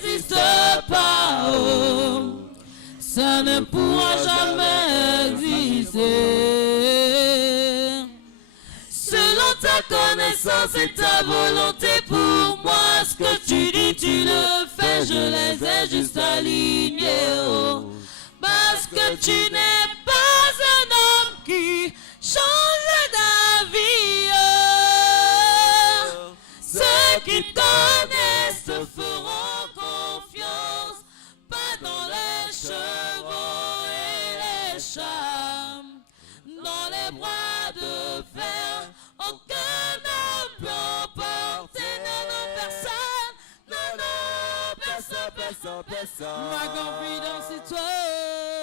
n'existe pas. Oh, ça ne pourra jamais exister. Selon ta connaissance et ta volonté pour moi, ce que tu dis, tu le fais, je les ai juste alignés. Oh, parce que tu n'es pas un homme qui change d'avis. Oh, ceux qui te connaissent te feront confiance, pas dans les chevaux et les chats, dans les bras de fer. Aucun homme peut emporter, non, personne, personne. Ma confidence c'est toi.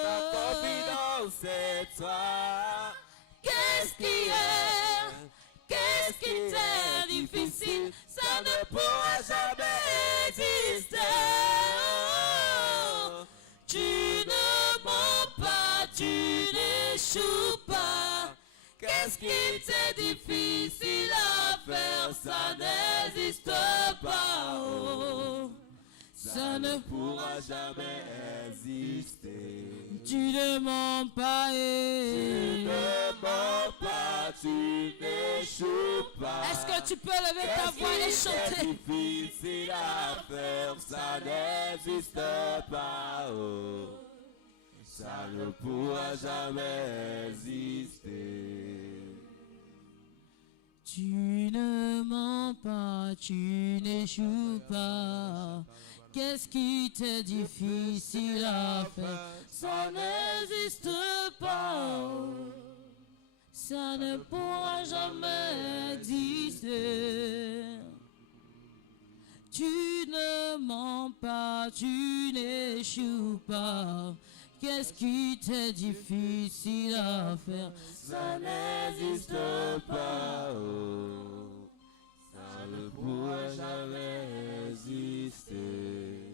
Ma confidence c'est toi. Qu'est-ce qui t'est difficile, ça ne pourra jamais exister. Oh, tu ne mens pas, tu n'échoues pas. Qu'est-ce qui t'est difficile à faire, ça n'existe pas. Oh, ça ne pourra jamais exister. Tu ne mens pas Tu ne mens pas, tu n'échoues pas. Est-ce que tu peux lever ta voix et chanter? C'est difficile à faire, ça n'existe pas. Oh, ça ne pourra jamais exister. Tu ne mens pas, tu n'échoues pas. Qu'est-ce qui t'est difficile à faire? Ça n'existe pas. Ça ne pourra jamais exister. Tu ne mens pas, tu n'échoues pas. Qu'est-ce qui t'est difficile à faire? Ça n'existe pas. Oh, ça ne pourra jamais exister.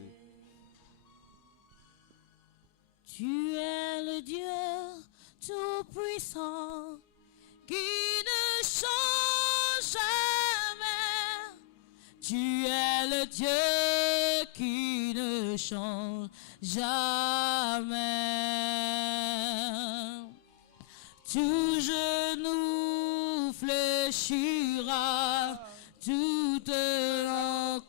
Tu es le Dieu tout-puissant qui ne change jamais. Tu es le Dieu qui ne change jamais. Tout genou fléchira, toute langue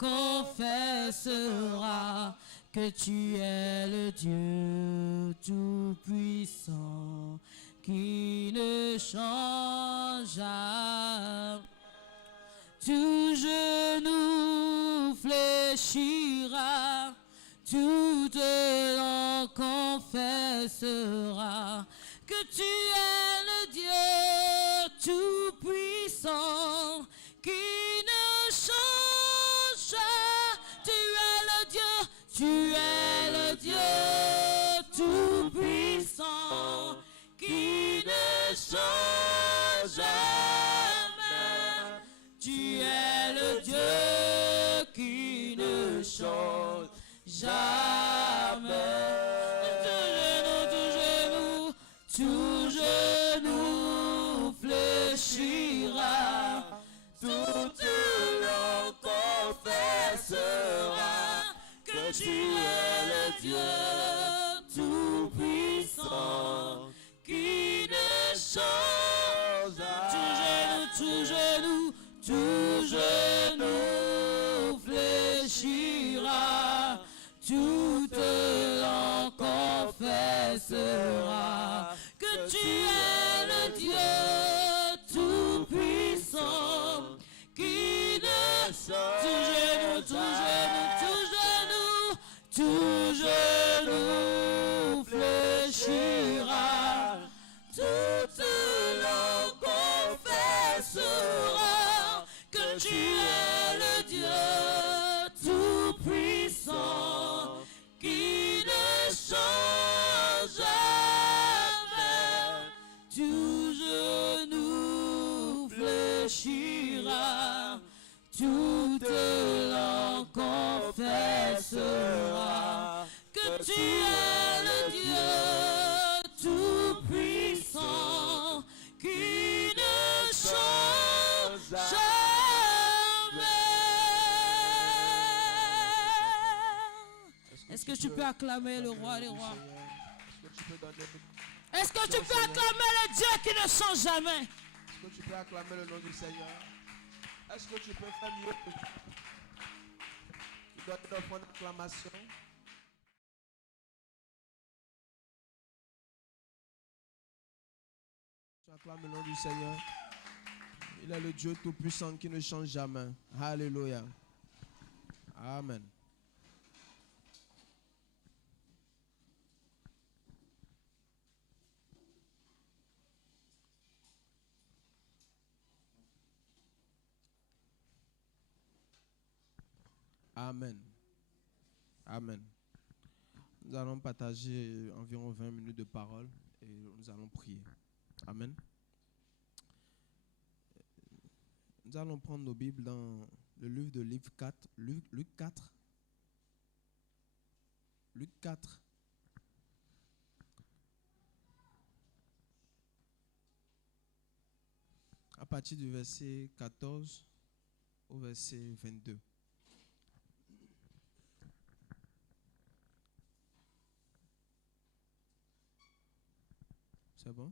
confessera que tu es le Dieu tout-puissant qui ne change jamais. Tout genou fléchira, toute langue confessera que tu es le Dieu tout-puissant qui ne change. Tu es le Dieu tout-puissant qui ne change jamais. Tu es le Dieu qui ne change jamais. Tout genou fléchira, toute langue confessera que tu es le Dieu tout-puissant qui ne change jamais. Tout genou fléchira, toute langue confessera que tu es le Dieu tout-puissant qui ne change. Tout genou fléchira, toute langue confessera que tu es le Dieu tout-puissant qui ne change jamais. Tout genou fléchira, toute langue confessera que tu es le Dieu tout-puissant qui ne change jamais. Est-ce que tu peux acclamer le roi des rois? Est-ce que tu peux donner... Est-ce que tu peux acclamer le Dieu qui ne change jamais? Est-ce que tu peux acclamer le nom du Seigneur? Est-ce que tu peux faire mieux que tu... Tu dois te faire une acclamation. Tu acclames le nom du Seigneur. Il est le Dieu tout-puissant qui ne change jamais. Alléluia. Amen. Amen. Amen. Nous allons partager environ 20 minutes de parole et nous allons prier. Amen. Nous allons prendre nos Bibles dans le livre de Luc 4. Luc 4. Luc 4. À partir du verset 14 au verset 22. C'est bon?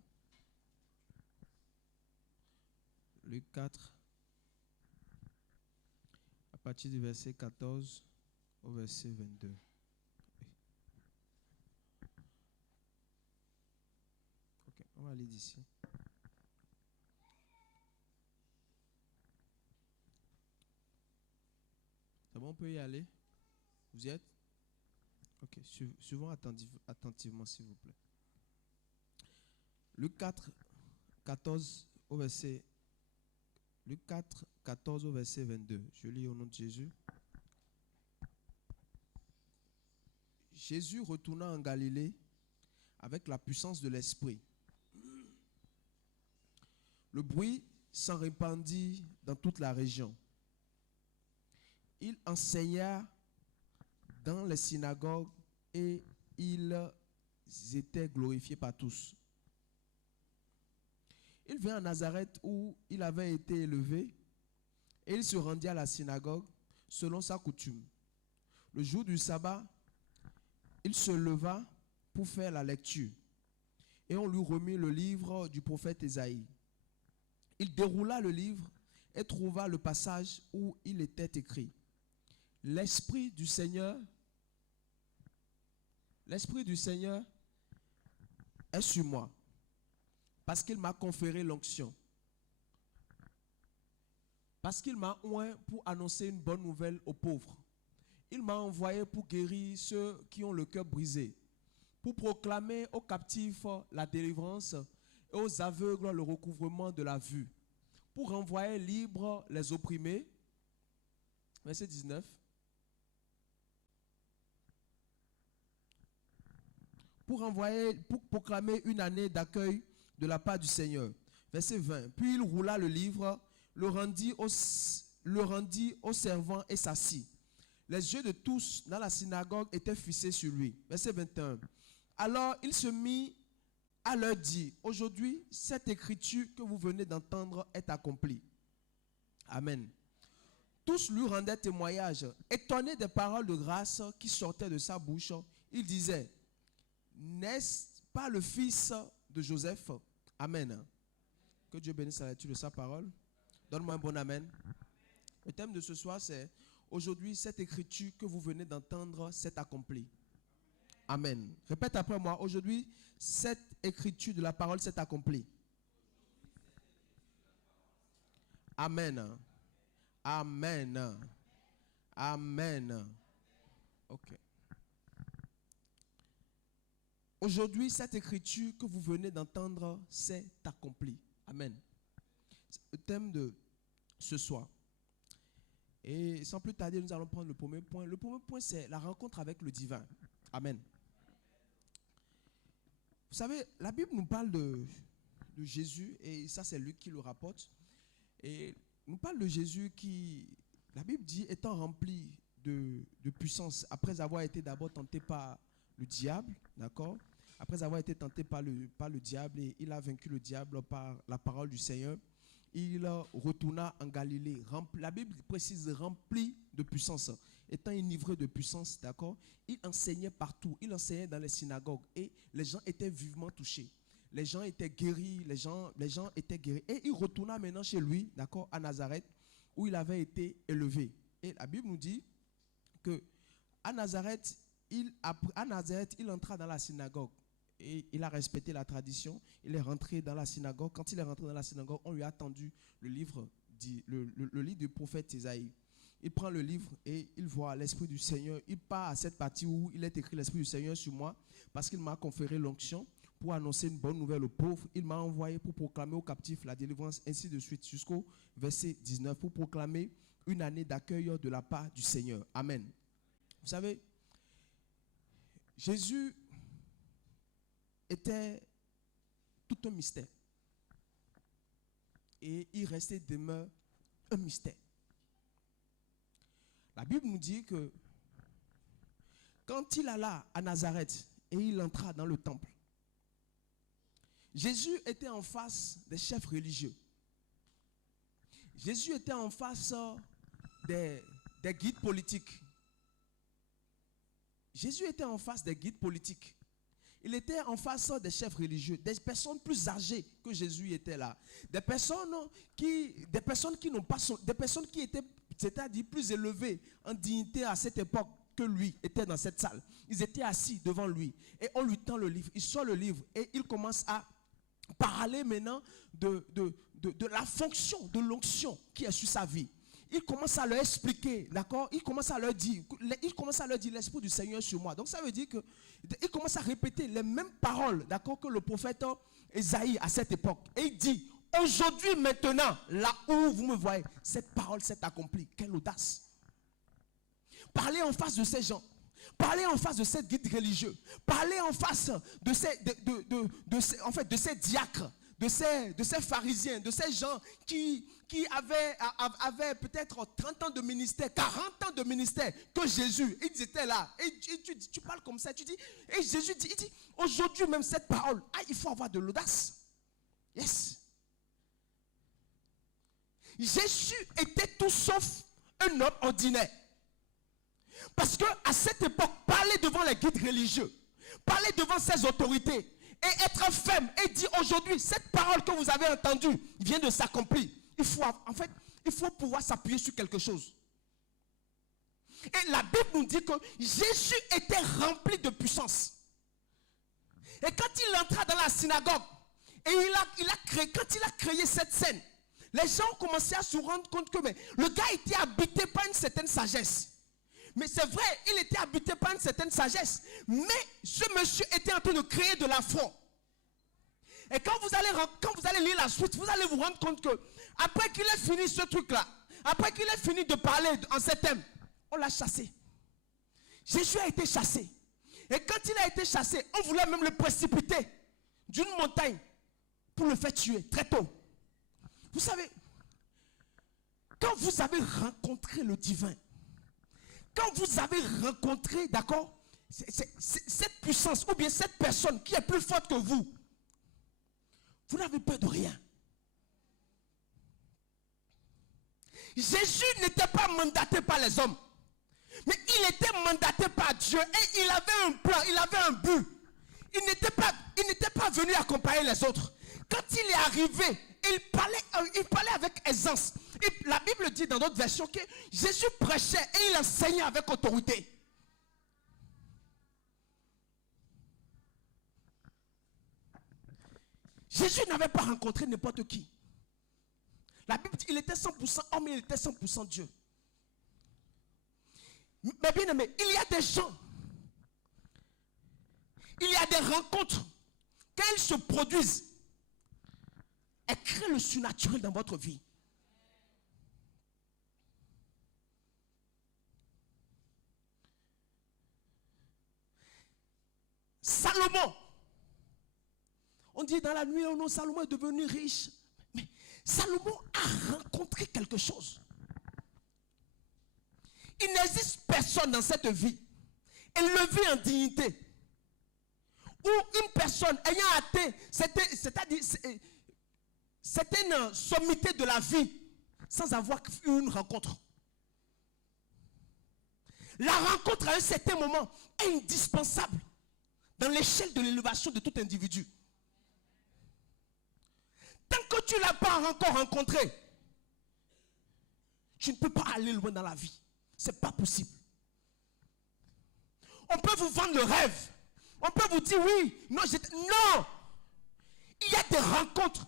Luc 4, à partir du verset 14 au verset 22. Ok, on va aller d'ici. C'est bon, on peut y aller? Vous y êtes? Ok, suivons attentivement, s'il vous plaît. Luc 4, 14 au verset Luc 4, 14 au verset 22. Je lis au nom de Jésus. Jésus retourna en Galilée avec la puissance de l'Esprit. Le bruit s'en répandit dans toute la région. Il enseigna dans les synagogues et ils étaient glorifiés par tous. Il vint à Nazareth où il avait été élevé et il se rendit à la synagogue selon sa coutume. Le jour du sabbat, il se leva pour faire la lecture et on lui remit le livre du prophète Ésaïe. Il déroula le livre et trouva le passage où il était écrit: L'Esprit du Seigneur est sur moi, parce qu'il m'a conféré l'onction, parce qu'il m'a oint pour annoncer une bonne nouvelle aux pauvres. Il m'a envoyé pour guérir ceux qui ont le cœur brisé, pour proclamer aux captifs la délivrance et aux aveugles le recouvrement de la vue, pour renvoyer libres les opprimés. Verset 19. Pour proclamer une année d'accueil de la part du Seigneur. Verset 20. Puis il roula le livre, le rendit au servant et s'assit. Les yeux de tous dans la synagogue étaient fixés sur lui. Verset 21. Alors il se mit à leur dire: Aujourd'hui, cette écriture que vous venez d'entendre est accomplie. Amen. Tous lui rendaient témoignage, étonnés des paroles de grâce qui sortaient de sa bouche. Il disait: N'est-ce pas le fils de Joseph? Amen. Que Dieu bénisse la lecture de sa parole. Donne-moi un bon amen. Le thème de ce soir, c'est: Aujourd'hui, cette écriture que vous venez d'entendre s'est accomplie. Amen. Répète après moi: Aujourd'hui, cette écriture de la parole s'est accomplie. Amen. Amen. Amen. Ok. Aujourd'hui, cette écriture que vous venez d'entendre s'est accomplie. Amen. C'est le thème de ce soir. Et sans plus tarder, nous allons prendre le premier point. Le premier point, c'est la rencontre avec le divin. Amen. Vous savez, la Bible nous parle de Jésus, et ça c'est Luc qui le rapporte. Et nous parle de Jésus qui, la Bible dit, étant rempli de puissance, après avoir été d'abord tenté par le diable, d'accord? Après avoir été tenté par le diable, et il a vaincu le diable par la parole du Seigneur, il retourna en Galilée. La Bible précise rempli de puissance. étant enivré de puissance, d'accord, il enseignait partout, il enseignait dans les synagogues et les gens étaient vivement touchés. Les gens étaient guéris, les gens étaient guéris. Et il retourna maintenant chez lui, d'accord, à Nazareth, où il avait été élevé. Et la Bible nous dit que à Nazareth, il entra dans la synagogue. Et il a respecté la tradition. Il est rentré dans la synagogue. Quand il est rentré dans la synagogue, on lui a tendu le livre du prophète Isaïe. Il prend le livre et il voit l'Esprit du Seigneur. Il part à cette partie où il est écrit l'Esprit du Seigneur sur moi parce qu'il m'a conféré l'onction pour annoncer une bonne nouvelle aux pauvres. Il m'a envoyé pour proclamer aux captifs la délivrance, ainsi de suite, jusqu'au verset 19, pour proclamer une année d'accueil de la part du Seigneur. Amen. Vous savez, Jésus était tout un mystère. Et il restait demeure un mystère. La Bible nous dit que quand il alla à Nazareth et il entra dans le temple, Jésus était en face des chefs religieux. Jésus était en face des guides politiques. Jésus était en face des guides politiques. Il était en face des chefs religieux, des personnes plus âgées que Jésus était là. Des personnes qui étaient, c'est-à-dire plus élevées en dignité à cette époque que lui était dans cette salle. Ils étaient assis devant lui et on lui tend le livre. Il sort le livre et il commence à parler maintenant de la fonction, de l'onction qui est sur sa vie. Il commence à leur expliquer, d'accord? Il commence à leur dire l'Esprit du Seigneur sur moi. Donc ça veut dire qu'il commence à répéter les mêmes paroles, d'accord, que le prophète Isaïe à cette époque. Et il dit, aujourd'hui, maintenant, là où vous me voyez, cette parole s'est accomplie. Quelle audace! Parler en face de ces gens. Parler en face de ces guides religieux. Parler en face de ces diacres, de ces pharisiens, de ces gens qui avaient peut-être 30 ans de ministère, 40 ans de ministère, que Jésus, ils étaient là. Et tu parles comme ça, tu dis, et Jésus dit, aujourd'hui même cette parole, il faut avoir de l'audace. Yes. Jésus était tout sauf un homme ordinaire. Parce que à cette époque, parler devant les guides religieux, parler devant ces autorités et être ferme et dire aujourd'hui, cette parole que vous avez entendue vient de s'accomplir. Il faut pouvoir s'appuyer sur quelque chose. Et la Bible nous dit que Jésus était rempli de puissance. Et quand il entra dans la synagogue, et quand il a créé cette scène, les gens ont commencé à se rendre compte que le gars était habité par une certaine sagesse. Mais c'est vrai, il était habité par une certaine sagesse. Mais ce monsieur était en train de créer de l'affront. Et quand vous allez lire la suite, vous allez vous rendre compte que après qu'il ait fini ce truc-là, après qu'il ait fini de parler en ces thèmes, on l'a chassé. Jésus a été chassé. Et quand il a été chassé, on voulait même le précipiter d'une montagne pour le faire tuer très tôt. Vous savez, quand vous avez rencontré le divin, quand vous avez rencontré, d'accord, cette puissance ou bien cette personne qui est plus forte que vous, vous n'avez peur de rien. Jésus n'était pas mandaté par les hommes, mais il était mandaté par Dieu et il avait un plan, il avait un but. Il n'était pas venu accompagner les autres. Quand il est arrivé, il parlait avec aisance. Et la Bible dit dans d'autres versions que Jésus prêchait et il enseignait avec autorité. Jésus n'avait pas rencontré n'importe qui. La Bible dit qu'il était 100% homme et il était 100% Dieu. Mais bien aimé, il y a des gens, il y a des rencontres, quand elles se produisent, elles créent le surnaturel dans votre vie. Salomon, on dit dans la nuit, oh non, Salomon est devenu riche. Mais Salomon a rencontré quelque chose. Il n'existe personne dans cette vie élevé en dignité où une personne ayant atteint certaine sommité de la vie sans avoir eu une rencontre. La rencontre à un certain moment est indispensable dans l'échelle de l'élévation de tout individu. Tant que tu ne l'as pas encore rencontré, tu ne peux pas aller loin dans la vie. Ce n'est pas possible. On peut vous vendre le rêve. On peut vous dire oui, non, non. Il y a des rencontres.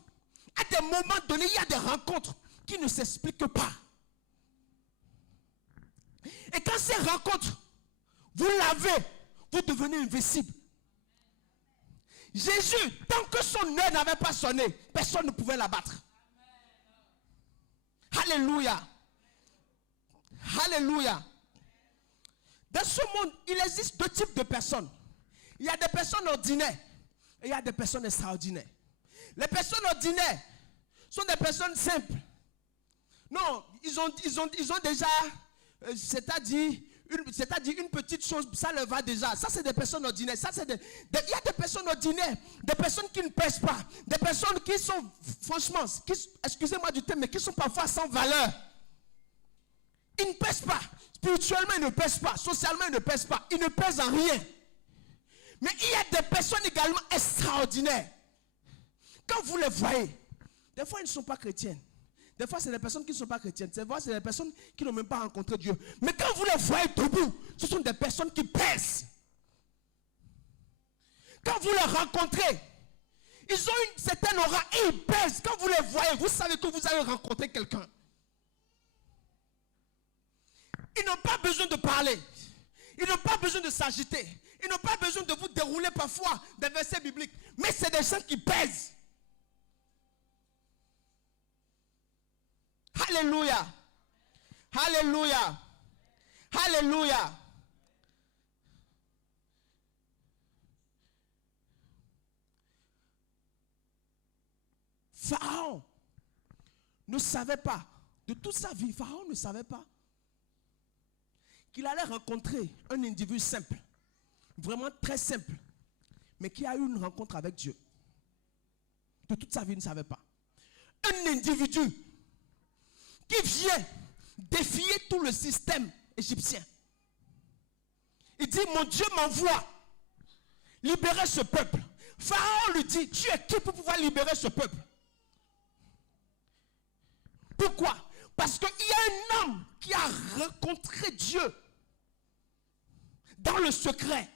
À des moments donnés, il y a des rencontres qui ne s'expliquent pas. Et quand ces rencontres, vous l'avez, vous devenez invincible. Jésus, tant que son heure n'avait pas sonné, personne ne pouvait l'abattre. Alléluia. Alléluia. Dans ce monde, il existe deux types de personnes. Il y a des personnes ordinaires et il y a des personnes extraordinaires. Les personnes ordinaires sont des personnes simples. Non, ils ont déjà, c'est-à-dire une petite chose, ça leur va déjà. Ça, c'est des personnes ordinaires. Il y a des personnes ordinaires, des personnes qui ne pèsent pas, des personnes qui sont, franchement, excusez-moi du terme, mais qui sont parfois sans valeur. Ils ne pèsent pas. Spirituellement, ils ne pèsent pas. Socialement, ils ne pèsent pas. Ils ne pèsent en rien. Mais il y a des personnes également extraordinaires. Quand vous les voyez, des fois, ils ne sont pas chrétiennes. Des fois, c'est des personnes qui ne sont pas chrétiennes. Des fois, c'est des personnes qui n'ont même pas rencontré Dieu. Mais quand vous les voyez debout, ce sont des personnes qui pèsent. Quand vous les rencontrez, ils ont une certaine aura et ils pèsent. Quand vous les voyez, vous savez que vous allez rencontrer quelqu'un. Ils n'ont pas besoin de parler. Ils n'ont pas besoin de s'agiter. Ils n'ont pas besoin de vous dérouler parfois des versets bibliques. Mais c'est des gens qui pèsent. Alléluia. Alléluia. Alléluia. Pharaon ne savait pas, de toute sa vie, Pharaon ne savait pas qu'il allait rencontrer un individu simple, vraiment très simple, mais qui a eu une rencontre avec Dieu. De toute sa vie, il ne savait pas. Un individu qui vient défier tout le système égyptien. Il dit, mon Dieu m'envoie libérer ce peuple. Pharaon lui dit, tu es qui pour pouvoir libérer ce peuple? Pourquoi? Parce qu'il y a un homme qui a rencontré Dieu dans le secret.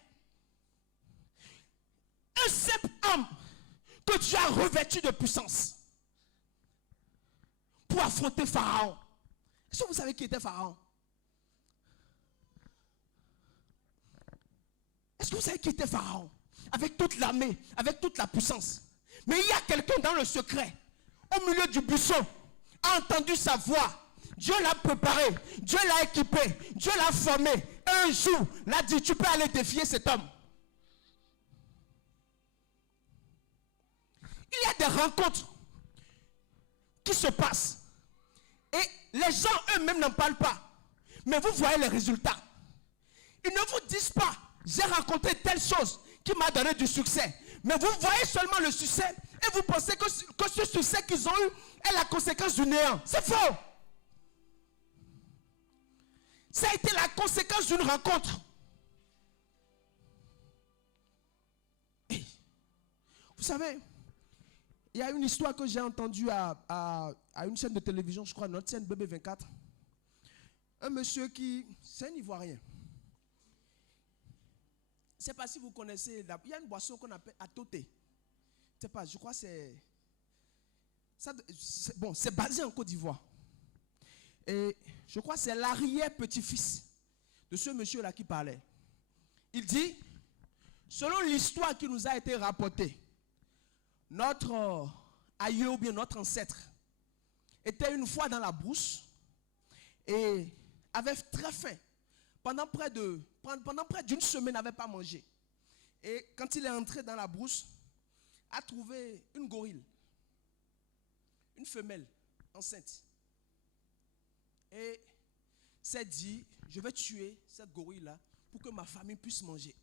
Un simple homme que Dieu a revêtu de puissance pour affronter Pharaon. Est-ce que vous savez qui était Pharaon? Est-ce que vous savez qui était Pharaon? Avec toute l'armée, avec toute la puissance. Mais il y a quelqu'un dans le secret, au milieu du buisson, a entendu sa voix. Dieu l'a préparé, Dieu l'a équipé, Dieu l'a formé. Un jour, l'a dit, tu peux aller défier cet homme. Il y a des rencontres qui se passent. Et les gens eux-mêmes n'en parlent pas. Mais vous voyez les résultats. Ils ne vous disent pas, j'ai rencontré telle chose qui m'a donné du succès. Mais vous voyez seulement le succès et vous pensez que ce succès qu'ils ont eu est la conséquence du néant. C'est faux. Ça a été la conséquence d'une rencontre. Et, vous savez, il y a une histoire que j'ai entendue à une chaîne de télévision, je crois, notre chaîne BB24. Un monsieur qui, c'est un Ivoirien. Je ne sais pas si vous connaissez, il y a une boisson qu'on appelle Atoté. Je ne sais pas, je crois que c'est basé en Côte d'Ivoire. Et je crois que c'est l'arrière-petit-fils de ce monsieur-là qui parlait. Il dit, selon l'histoire qui nous a été rapportée, notre aïeux ou bien notre ancêtre était une fois dans la brousse et avait très faim. Pendant près d'une semaine, n'avait pas mangé. Et quand il est entré dans la brousse, a trouvé une gorille, une femelle enceinte. Et s'est dit, je vais tuer cette gorille-là pour que ma famille puisse manger.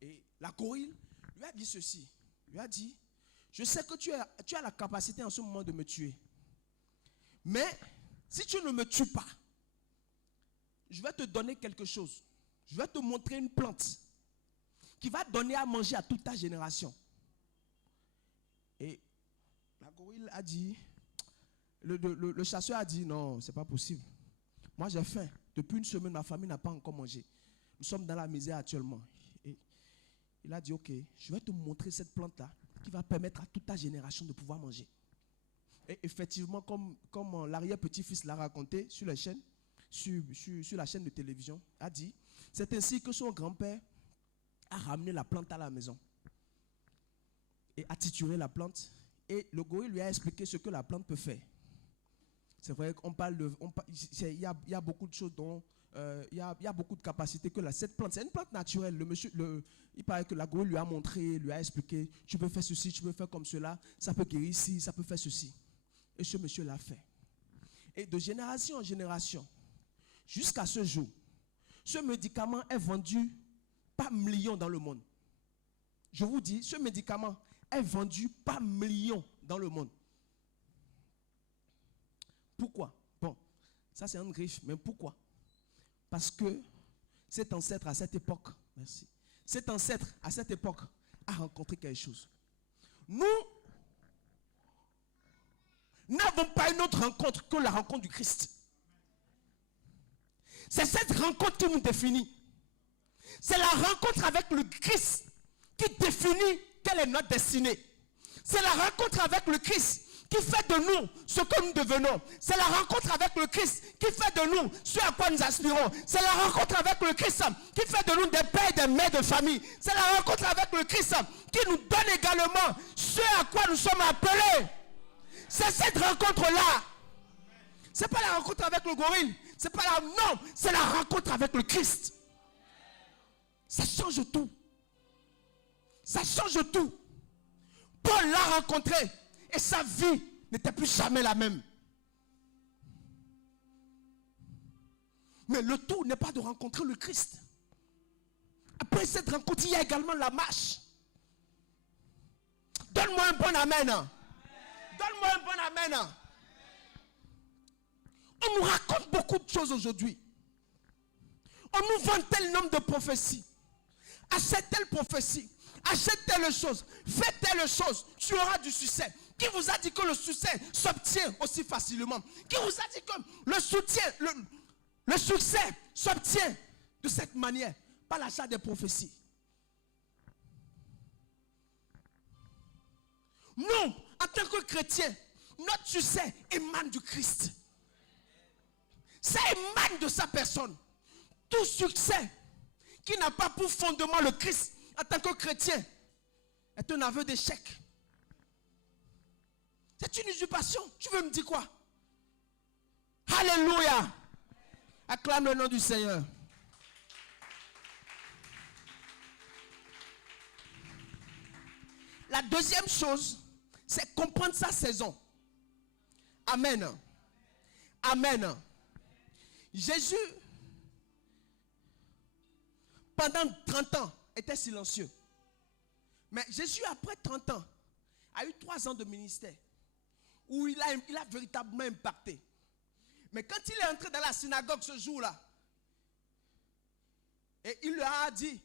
Et la gorille lui a dit ceci. Lui a dit, je sais que tu as la capacité en ce moment de me tuer. Mais si tu ne me tues pas, je vais te donner quelque chose. Je vais te montrer une plante qui va donner à manger à toute ta génération. Et la gorille a dit, le chasseur a dit, non, c'est pas possible. Moi j'ai faim. Depuis une semaine, ma famille n'a pas encore mangé. Nous sommes dans la misère actuellement. Et il a dit, ok, je vais te montrer cette plante-là qui va permettre à toute ta génération de pouvoir manger. Et effectivement, comme l'arrière-petit-fils l'a raconté sur la chaîne, sur la chaîne de télévision, a dit, c'est ainsi que son grand-père a ramené la plante à la maison et a trituré la plante. Et le gorille lui a expliqué ce que la plante peut faire. C'est vrai qu'on parle de... Il y a beaucoup de choses dont... il y a beaucoup de capacités que cette plante, c'est une plante naturelle. Il paraît que la gorille lui a montré, lui a expliqué, tu peux faire ceci, tu peux faire comme cela, ça peut guérir ici, ça peut faire ceci. Et ce monsieur l'a fait. Et de génération en génération, jusqu'à ce jour, ce médicament est vendu par millions dans le monde. Je vous dis, ce médicament est vendu par millions dans le monde. Pourquoi? Bon, ça c'est un griffe, mais pourquoi? Parce que cet ancêtre à cette époque, merci, cet ancêtre à cette époque a rencontré quelque chose. Nous n'avons pas une autre rencontre que la rencontre du Christ. C'est cette rencontre qui nous définit. C'est la rencontre avec le Christ qui définit quelle est notre destinée. C'est la rencontre avec le Christ qui fait de nous ce que nous devenons. C'est la rencontre avec le Christ qui fait de nous ce à quoi nous aspirons. C'est la rencontre avec le Christ qui fait de nous des pères et des mères de famille. C'est la rencontre avec le Christ qui nous donne également ce à quoi nous sommes appelés. C'est cette rencontre-là. Ce n'est pas la rencontre avec le gorille. C'est pas la... Non, c'est la rencontre avec le Christ. Ça change tout. Ça change tout. Paul l'a rencontré et sa vie n'était plus jamais la même. Mais le tout n'est pas de rencontrer le Christ. Après cette rencontre, il y a également la marche. Donne-moi un bon amen. Donne-moi un bon amen. On nous raconte beaucoup de choses aujourd'hui. On nous vend tel nombre de prophéties. Achète telle prophétie. Achète telle chose. Fais telle chose. Tu auras du succès. Qui vous a dit que le succès s'obtient aussi facilement? Qui vous a dit que le succès s'obtient de cette manière? Par l'achat des prophéties. Nous, en tant que chrétiens, notre succès émane du Christ. Ça émane de sa personne. Tout succès qui n'a pas pour fondement le Christ en tant que chrétien est un aveu d'échec. C'est une usurpation. Tu veux me dire quoi? Alléluia. Acclame le nom du Seigneur. La deuxième chose, c'est comprendre sa saison. Amen. Amen. Jésus, pendant 30 ans, était silencieux. Mais Jésus, après 30 ans, a eu 3 ans de ministère où il a véritablement impacté. Mais quand il est entré dans la synagogue ce jour-là, et il leur a dit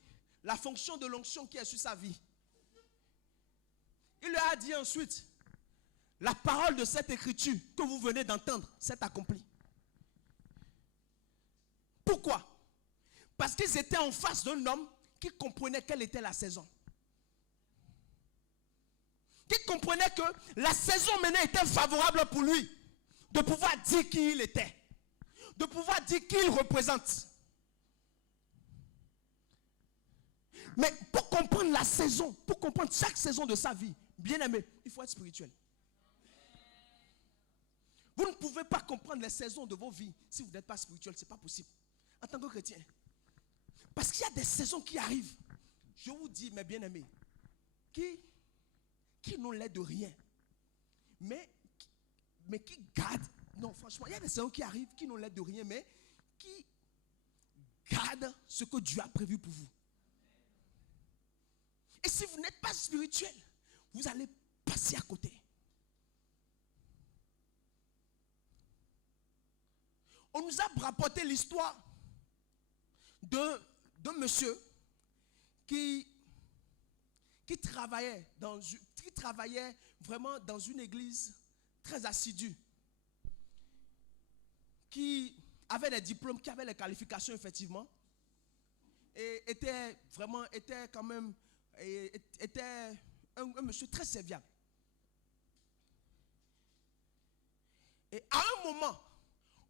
la fonction de l'onction qui est sur sa vie. Il leur a dit ensuite, la parole de cette écriture que vous venez d'entendre s'est accomplie. Pourquoi? Parce qu'ils étaient en face d'un homme qui comprenait quelle était la saison. Qui comprenait que la saison maintenant était favorable pour lui. De pouvoir dire qui il était. De pouvoir dire qui il représente. Mais pour comprendre la saison, pour comprendre chaque saison de sa vie, bien aimé, il faut être spirituel. Vous ne pouvez pas comprendre les saisons de vos vies si vous n'êtes pas spirituel. Ce n'est pas possible. En tant que chrétien. Parce qu'il y a des saisons qui arrivent. Je vous dis, mes bien-aimés, qui n'ont l'air de rien. Mais qui gardent. Non, franchement, il y a des saisons qui arrivent, qui n'ont l'air de rien, mais qui gardent ce que Dieu a prévu pour vous. Et si vous n'êtes pas spirituel, vous allez passer à côté. On nous a rapporté l'histoire d'un monsieur qui travaillait vraiment dans une église très assidue, qui avait les diplômes, qui avait les qualifications effectivement, et était un monsieur très serviable. Et à un moment,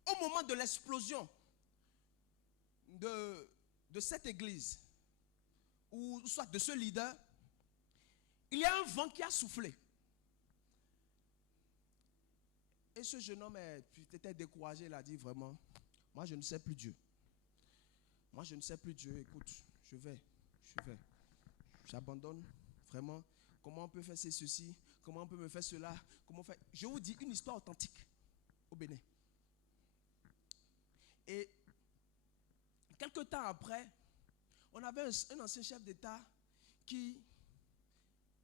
au moment de l'explosion de cette église, ou soit de ce leader, il y a un vent qui a soufflé. Et ce jeune homme était découragé, il a dit vraiment, moi je ne sais plus Dieu. Moi je ne sais plus Dieu, écoute, j'abandonne vraiment. Comment on peut faire ceci, comment on peut me faire cela, comment faire. Je vous dis une histoire authentique au Bénin. Et quelque temps après, on avait un ancien chef d'État qui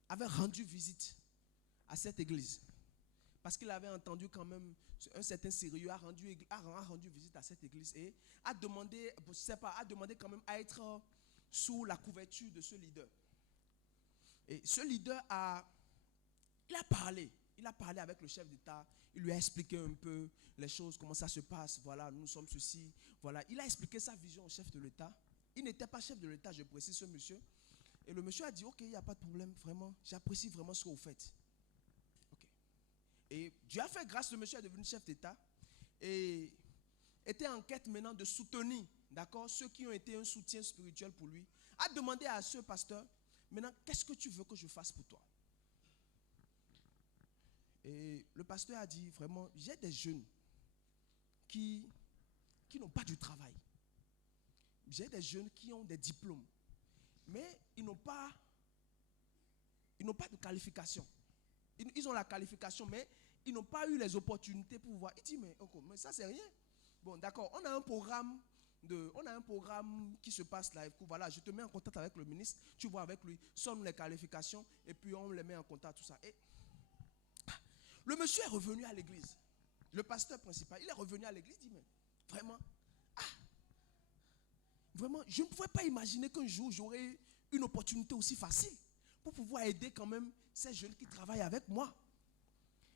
avait rendu visite à cette église. Parce qu'il avait entendu quand même un certain sérieux, a rendu visite à cette église et a demandé, quand même à être sous la couverture de ce leader. Et ce leader a parlé avec le chef d'État, il lui a expliqué un peu les choses, comment ça se passe, voilà, nous sommes ceci, voilà. Il a expliqué sa vision au chef de l'État. Il n'était pas chef de l'État, je précise, ce monsieur. Et le monsieur a dit, ok, il n'y a pas de problème, vraiment, j'apprécie vraiment ce que vous faites. Et Dieu a fait grâce, le monsieur est devenu chef d'État et était en quête maintenant de soutenir, d'accord, ceux qui ont été un soutien spirituel pour lui. A demandé à ce pasteur, maintenant, qu'est-ce que tu veux que je fasse pour toi? Et le pasteur a dit, vraiment, j'ai des jeunes qui n'ont pas du travail. J'ai des jeunes qui ont des diplômes, mais ils n'ont pas de qualification. Ils ont la qualification, mais ils n'ont pas eu les opportunités pour voir. Il dit, mais ça, c'est rien. Bon, d'accord, on a un programme qui se passe là. Voilà, je te mets en contact avec le ministre, tu vois avec lui, sonne les qualifications, et puis on les met en contact, tout ça. Et le monsieur est revenu à l'église. Le pasteur principal, il est revenu à l'église, il dit, mais vraiment, je ne pouvais pas imaginer qu'un jour, j'aurais une opportunité aussi facile pour pouvoir aider quand même ces jeunes qui travaillent avec moi.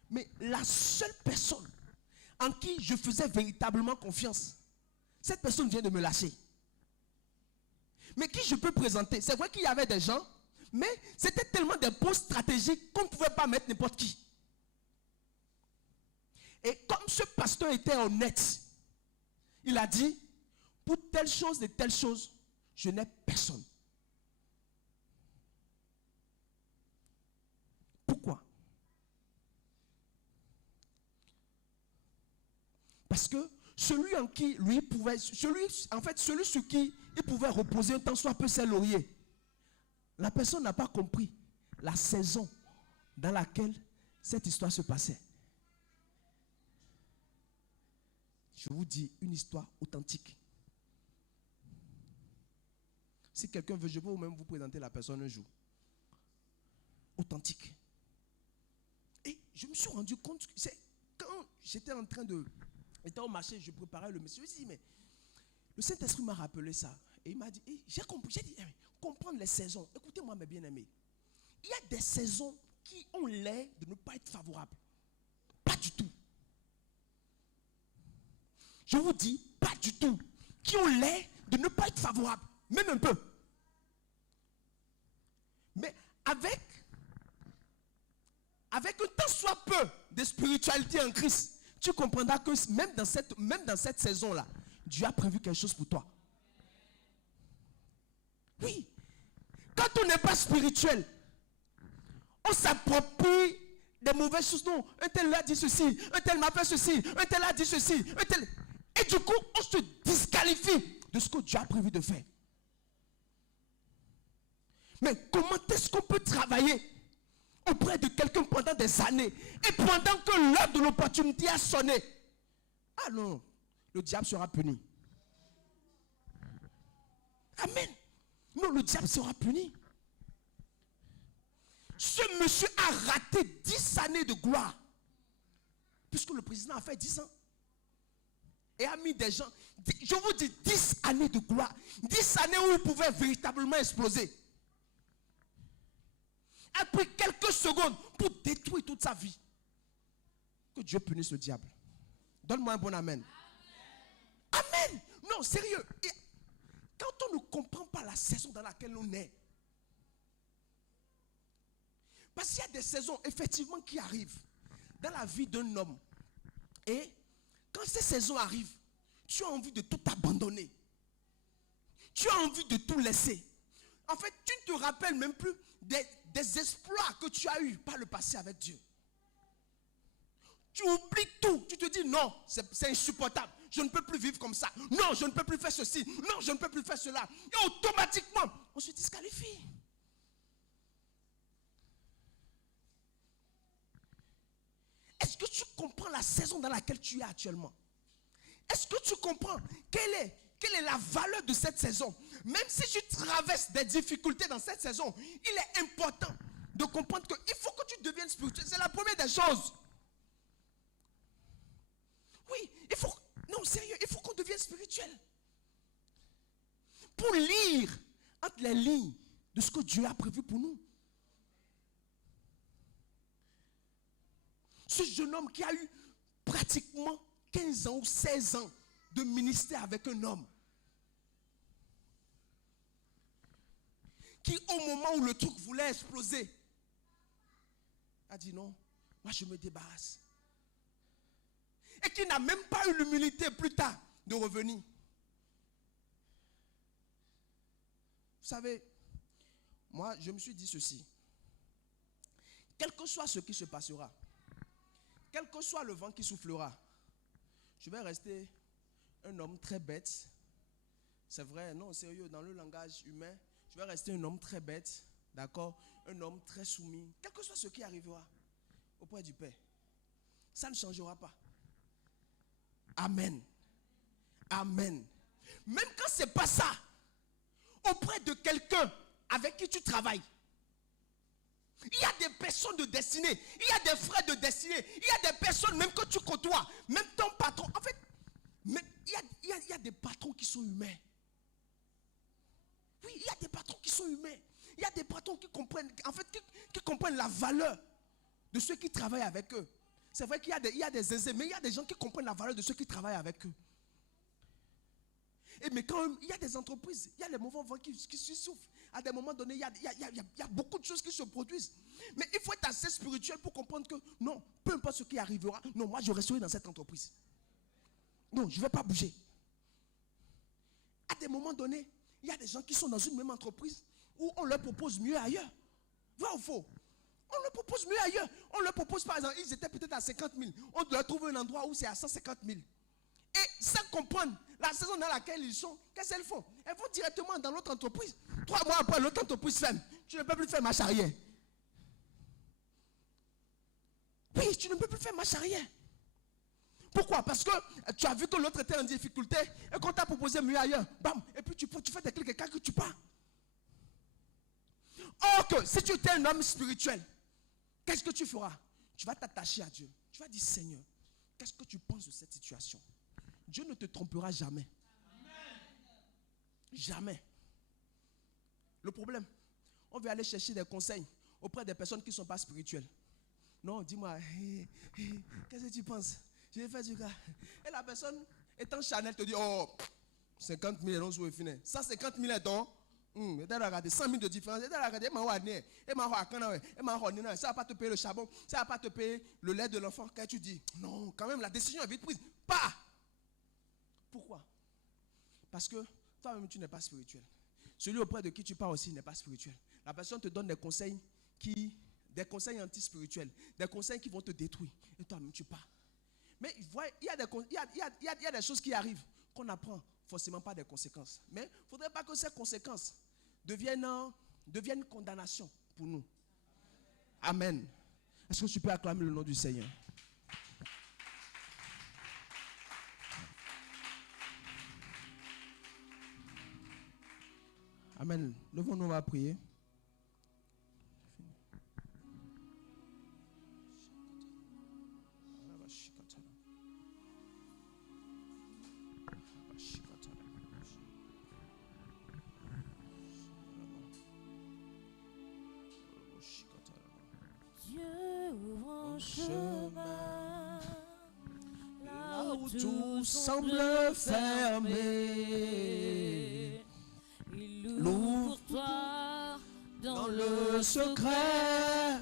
Mais la seule personne en qui je faisais véritablement confiance, cette personne vient de me lâcher. Mais qui je peux présenter? C'est vrai qu'il y avait des gens, mais c'était tellement des postes stratégiques qu'on ne pouvait pas mettre n'importe qui. Et comme ce pasteur était honnête, il a dit, pour telle chose et telle chose, je n'ai personne. Pourquoi? Parce que celui en qui lui pouvait, celui sur qui il pouvait reposer un temps soit peu ses lauriers, la personne n'a pas compris la saison dans laquelle cette histoire se passait. Je vous dis une histoire authentique. Si quelqu'un veut, je peux même vous présenter la personne un jour. Authentique. Et je me suis rendu compte, c'est quand j'étais au marché, je préparais le message, je me suis dit, mais le Saint-Esprit m'a rappelé ça. Et il m'a dit, j'ai compris, j'ai dit, comprendre les saisons. Écoutez-moi mes bien-aimés. Il y a des saisons qui ont l'air de ne pas être favorables. Pas du tout. Je vous dis, pas du tout. Qui ont l'air de ne pas être favorables. Même un peu. Mais avec un tant soit peu de spiritualité en Christ, tu comprendras que même dans cette saison-là, Dieu a prévu quelque chose pour toi. Oui. Quand on n'est pas spirituel, on s'approprie des mauvaises choses. Non, un tel a dit ceci, un tel m'a fait ceci, un tel a dit ceci, un tel... Et du coup, on se disqualifie de ce que Dieu a prévu de faire. Mais comment est-ce qu'on peut travailler auprès de quelqu'un pendant des années et pendant que l'heure de l'opportunité a sonné? Ah non, le diable sera puni. Amen. Non, le diable sera puni. Ce monsieur a raté 10 années de gloire. Puisque le président a fait 10 ans. et a mis des gens, je vous dis 10 années de gloire, 10 années où il pouvait véritablement exploser. A pris quelques secondes pour détruire toute sa vie. Que Dieu punisse le diable. Donne-moi un bon amen. Amen. Non, sérieux. Et quand on ne comprend pas la saison dans laquelle on est, parce qu'il y a des saisons effectivement qui arrivent dans la vie d'un homme. Et quand ces saisons arrivent, tu as envie de tout abandonner. Tu as envie de tout laisser. En fait, tu ne te rappelles même plus des exploits que tu as eus par le passé avec Dieu. Tu oublies tout. Tu te dis non, c'est insupportable. Je ne peux plus vivre comme ça. Non, je ne peux plus faire ceci. Non, je ne peux plus faire cela. Et automatiquement, on se disqualifie. Est-ce que tu comprends la saison dans laquelle tu es actuellement? Est-ce que tu comprends quelle est la valeur de cette saison? Même si tu traverses des difficultés dans cette saison, il est important de comprendre qu'il faut que tu deviennes spirituel. C'est la première des choses. Oui, il faut... Non, sérieux, il faut qu'on devienne spirituel. Pour lire entre les lignes de ce que Dieu a prévu pour nous. Ce jeune homme qui a eu pratiquement 15 ans ou 16 ans de ministère avec un homme. Qui au moment où le truc voulait exploser, a dit non, moi je me débarrasse. Et qui n'a même pas eu l'humilité plus tard de revenir. Vous savez, moi je me suis dit ceci. Quel que soit ce qui se passera, quel que soit le vent qui soufflera, je vais rester un homme très bête. C'est vrai, non, sérieux, dans le langage humain, je vais rester un homme très bête, d'accord? Un homme très soumis. Quel que soit ce qui arrivera auprès du Père, ça ne changera pas. Amen. Amen. Même quand ce n'est pas ça, auprès de quelqu'un avec qui tu travailles, il y a des personnes de destinée, il y a des frères de destinée, il y a des personnes même que tu côtoies, même ton patron. En fait, même, il y a des patrons qui sont humains. Oui, il y a des patrons qui sont humains. Il y a des patrons qui comprennent, en fait, qui comprennent la valeur de ceux qui travaillent avec eux. C'est vrai qu'il y a des aisés, mais il y a des gens qui comprennent la valeur de ceux qui travaillent avec eux. Et mais quand même, il y a des entreprises, il y a les mouvements qui souffrent. À des moments donnés, il y a beaucoup de choses qui se produisent. Mais il faut être assez spirituel pour comprendre que non, peu importe ce qui arrivera, non, moi je resterai dans cette entreprise. Non, je ne vais pas bouger. À des moments donnés, il y a des gens qui sont dans une même entreprise où on leur propose mieux ailleurs. Vrai ou faux? On leur propose mieux ailleurs. On leur propose par exemple, ils étaient peut-être à 50 000. On doit trouver un endroit où c'est à 150 000. Et sans comprendre la saison dans laquelle ils sont, qu'est-ce qu'elles font? Elles vont directement dans l'autre entreprise. 3 mois après, l'autre entreprise ferme. Tu ne peux plus faire marche arrière. Oui, tu ne peux plus faire marche arrière. Pourquoi? Parce que tu as vu que l'autre était en difficulté et qu'on t'a proposé mieux ailleurs. Bam! Et puis tu fais des clics et que tu pars. Or que si tu étais un homme spirituel, qu'est-ce que tu feras? Tu vas t'attacher à Dieu. Tu vas dire, Seigneur, qu'est-ce que tu penses de cette situation? Dieu ne te trompera jamais. Jamais. Le problème, on veut aller chercher des conseils auprès des personnes qui ne sont pas spirituelles. Non, dis-moi, qu'est-ce que tu penses? Je vais faire du gars. Et la personne étant Chanel te dit, oh, 50 000 euros, 150 000 euros. Et tu as regardé 100 000 de différence. Et tu as regardé, ça ne va pas te payer le charbon, ça ne va pas te payer le lait de l'enfant. Quand tu dis, non, quand même, la décision est vite prise. Pas. Pourquoi? Parce que toi-même, tu n'es pas spirituel. Celui auprès de qui tu parles aussi n'est pas spirituel. La personne te donne des conseils anti-spirituels, des conseils qui vont te détruire. Et toi-même, tu pars. Mais il y a des choses qui arrivent qu'on n'apprend forcément pas des conséquences. Mais il ne faudrait pas que ces conséquences deviennent condamnation pour nous. Amen. Est-ce que tu peux acclamer le nom du Seigneur? Amen. Levons-nous, on va prier. semble fermé, Il ouvre toi dans le secret,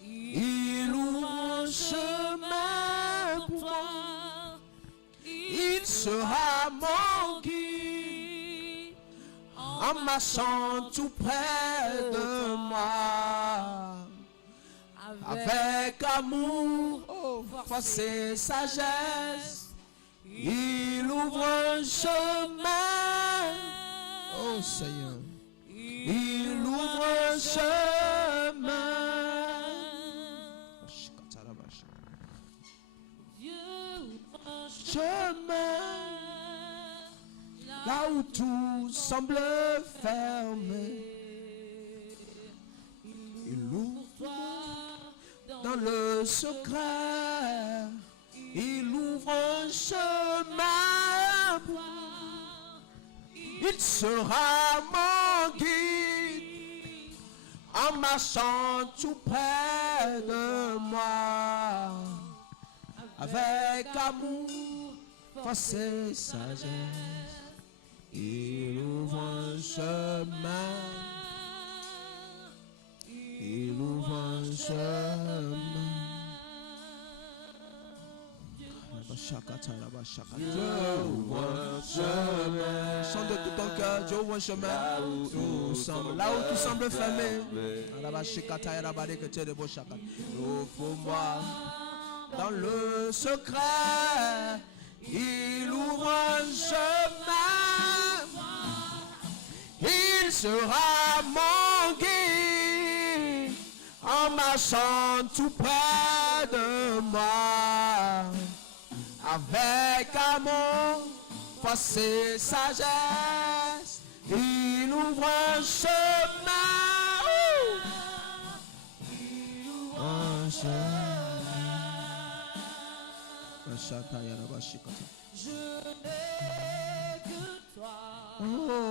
il ouvre un chemin pour moi. Il sera mon guide en marchant tout près de moi. Avec amour, force et sagesse, il ouvre un chemin. Oh Seigneur, il ouvre un chemin. Chemin, là où tout semble fermé, il ouvre dans le secret, il ouvre un chemin pour moi. Il sera mon guide en marchant tout près de moi. Avec amour, force et sagesse, il ouvre un chemin. Il ouvre un chemin. Dieu ouvre un chemin. Chante de tout ton cœur, Dieu ouvre un chemin. Là où tout semble fermé. Ouvre pour moi. Dans le secret, il ouvre un chemin. Il sera mon guide en marchant tout près de moi. Avec amour, force et sagesse, il ouvre un chemin. Un chemin. Je n'ai que toi, oh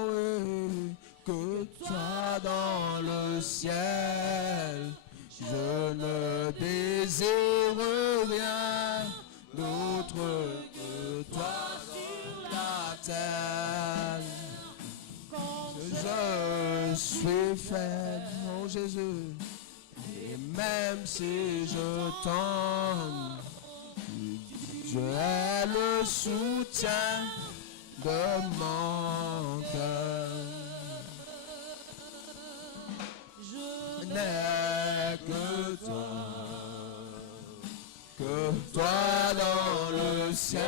oui, que toi dans le ciel. Je ne désire rien d'autre que toi sur la terre. Je suis faible, oh Jésus, et même si je tombe, Dieu est le soutien de mon cœur. Je n'ai que toi dans le ciel.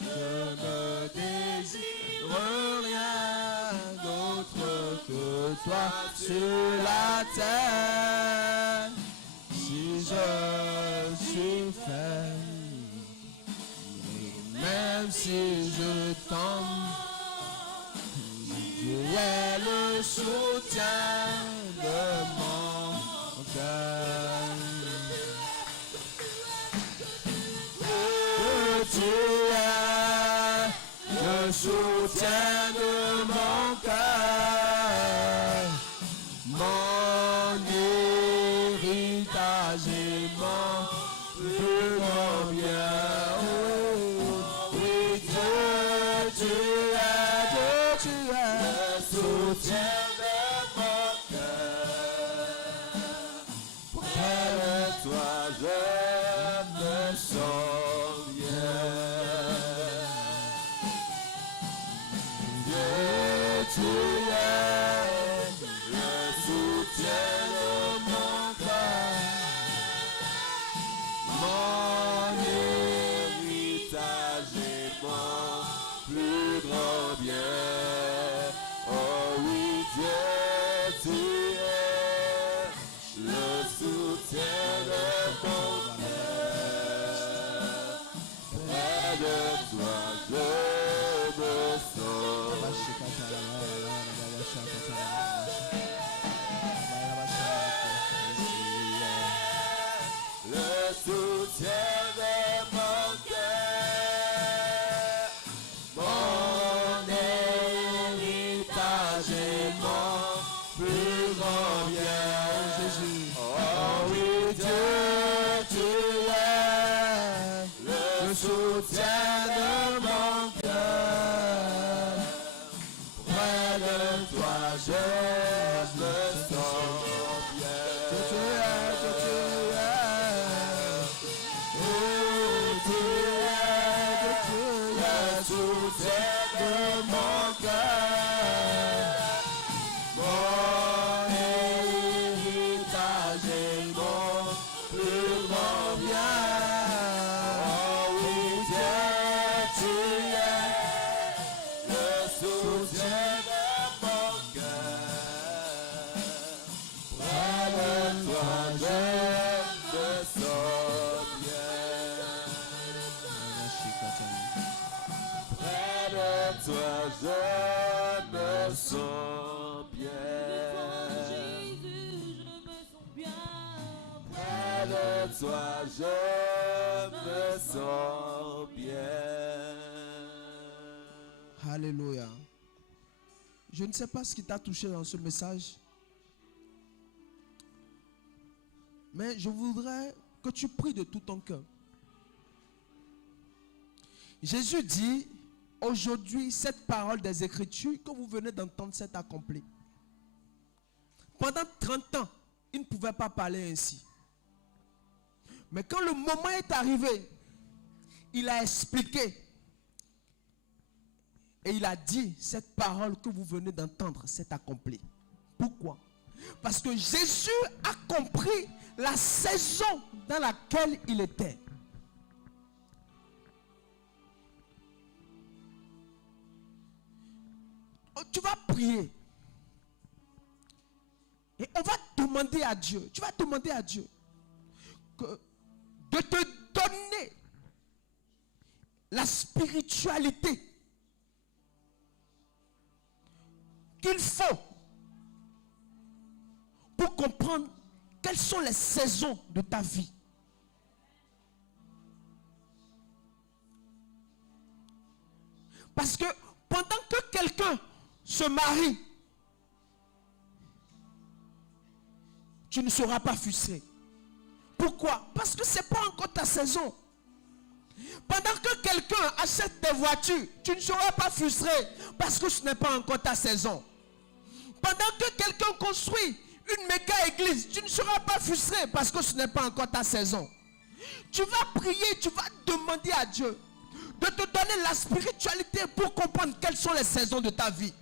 Je ne désire rien d'autre que toi sur la terre. Si je suis faible, même si je tombe, Dieu est le soutien de mon cœur. Que tu es le soutien de mon cœur, mon héritage et mon plus grand bien. Soutien de mon cœur, près de toi je me sens bien. Dieu, tu es le soutien de mon cœur, mon héritage et mon plus grand bien. Tu es le soutien de mon cœur. Près de toi, je me sens. Le soutien de mon cœur, mon héritage et mon plus grand bien, Jésus. Oh oui, Dieu, tu es le soutien je me sens bien. Tu es, tu es. Oh, tu es, tout est de mon cœur. Mon héritage et mon plus grand bien. Oh oui, Dieu, tu es le soutien de mon cœur. Près de toi, je me sens bien. Près de toi, je me sens bien. Près de toi, je me sens bien. Alléluia. Je ne sais pas ce qui t'a touché dans ce message, mais je voudrais que tu pries de tout ton cœur. Jésus dit, aujourd'hui, cette parole des Écritures que vous venez d'entendre s'est accomplie. Pendant 30 ans, il ne pouvait pas parler ainsi. Mais quand le moment est arrivé, il a expliqué. Et il a dit, cette parole que vous venez d'entendre s'est accomplie. Pourquoi? Parce que Jésus a compris la saison dans laquelle il était. Tu vas prier. Et on va demander à Dieu. Tu vas demander à Dieu de te donner la spiritualité qu'il faut pour comprendre quelles sont les saisons de ta vie. Parce que pendant que quelqu'un se marie, tu ne seras pas frustré. Pourquoi? Parce que ce n'est pas encore ta saison. Pendant que quelqu'un achète des voitures, tu ne seras pas frustré parce que ce n'est pas encore ta saison. Pendant que quelqu'un construit une méga église, tu ne seras pas frustré parce que ce n'est pas encore ta saison. Tu vas prier, tu vas demander à Dieu de te donner la spiritualité pour comprendre quelles sont les saisons de ta vie.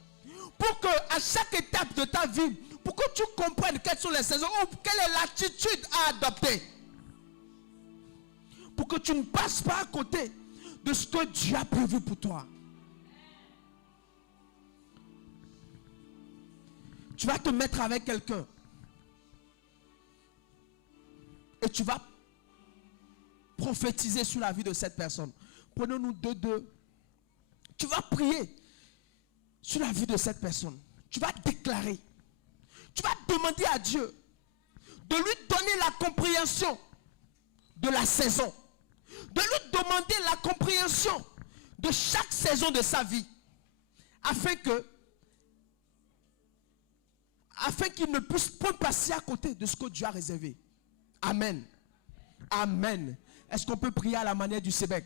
Pour que à chaque étape de ta vie, pour que tu comprennes quelles sont les saisons, ou quelle est l'attitude à adopter. Pour que tu ne passes pas à côté de ce que Dieu a prévu pour toi. Tu vas te mettre avec quelqu'un. Et tu vas prophétiser sur la vie de cette personne. Prenons-nous deux. Tu vas prier sur la vie de cette personne. Tu vas déclarer. Tu vas demander à Dieu de lui donner la compréhension de la saison. De lui demander la compréhension de chaque saison de sa vie. Afin qu'il ne puisse pas passer à côté de ce que Dieu a réservé. Amen. Amen. Est-ce qu'on peut prier à la manière du Sébec?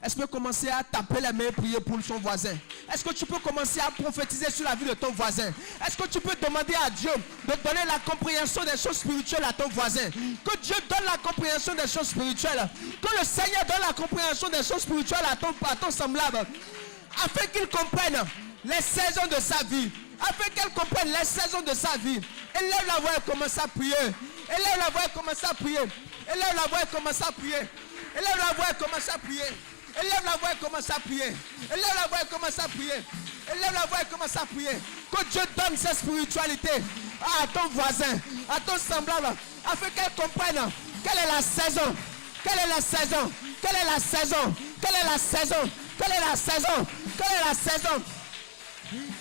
Est-ce qu'on peut commencer à taper les mains et prier pour son voisin? Est-ce que tu peux commencer à prophétiser sur la vie de ton voisin? Est-ce que tu peux demander à Dieu de donner la compréhension des choses spirituelles à ton voisin? Que Dieu donne la compréhension des choses spirituelles. Que le Seigneur donne la compréhension des choses spirituelles à ton semblable. Afin qu'il comprenne les saisons de sa vie. Afin qu'elle comprenne les saisons de sa vie. Élève la voix et commence à prier. Élève la voix et commence à prier. Élève la voix et commence à prier. Élève la voix et commence à prier. Élève la voix et commence à prier. Élève la voix et commence à prier. Élève la voix et commence à prier. Que Dieu donne sa spiritualité à ton voisin, à ton semblable, afin qu'elle comprenne quelle est la saison. Quelle est la saison? Quelle est la saison? Quelle est la saison? Quelle est la saison? Quelle est la saison?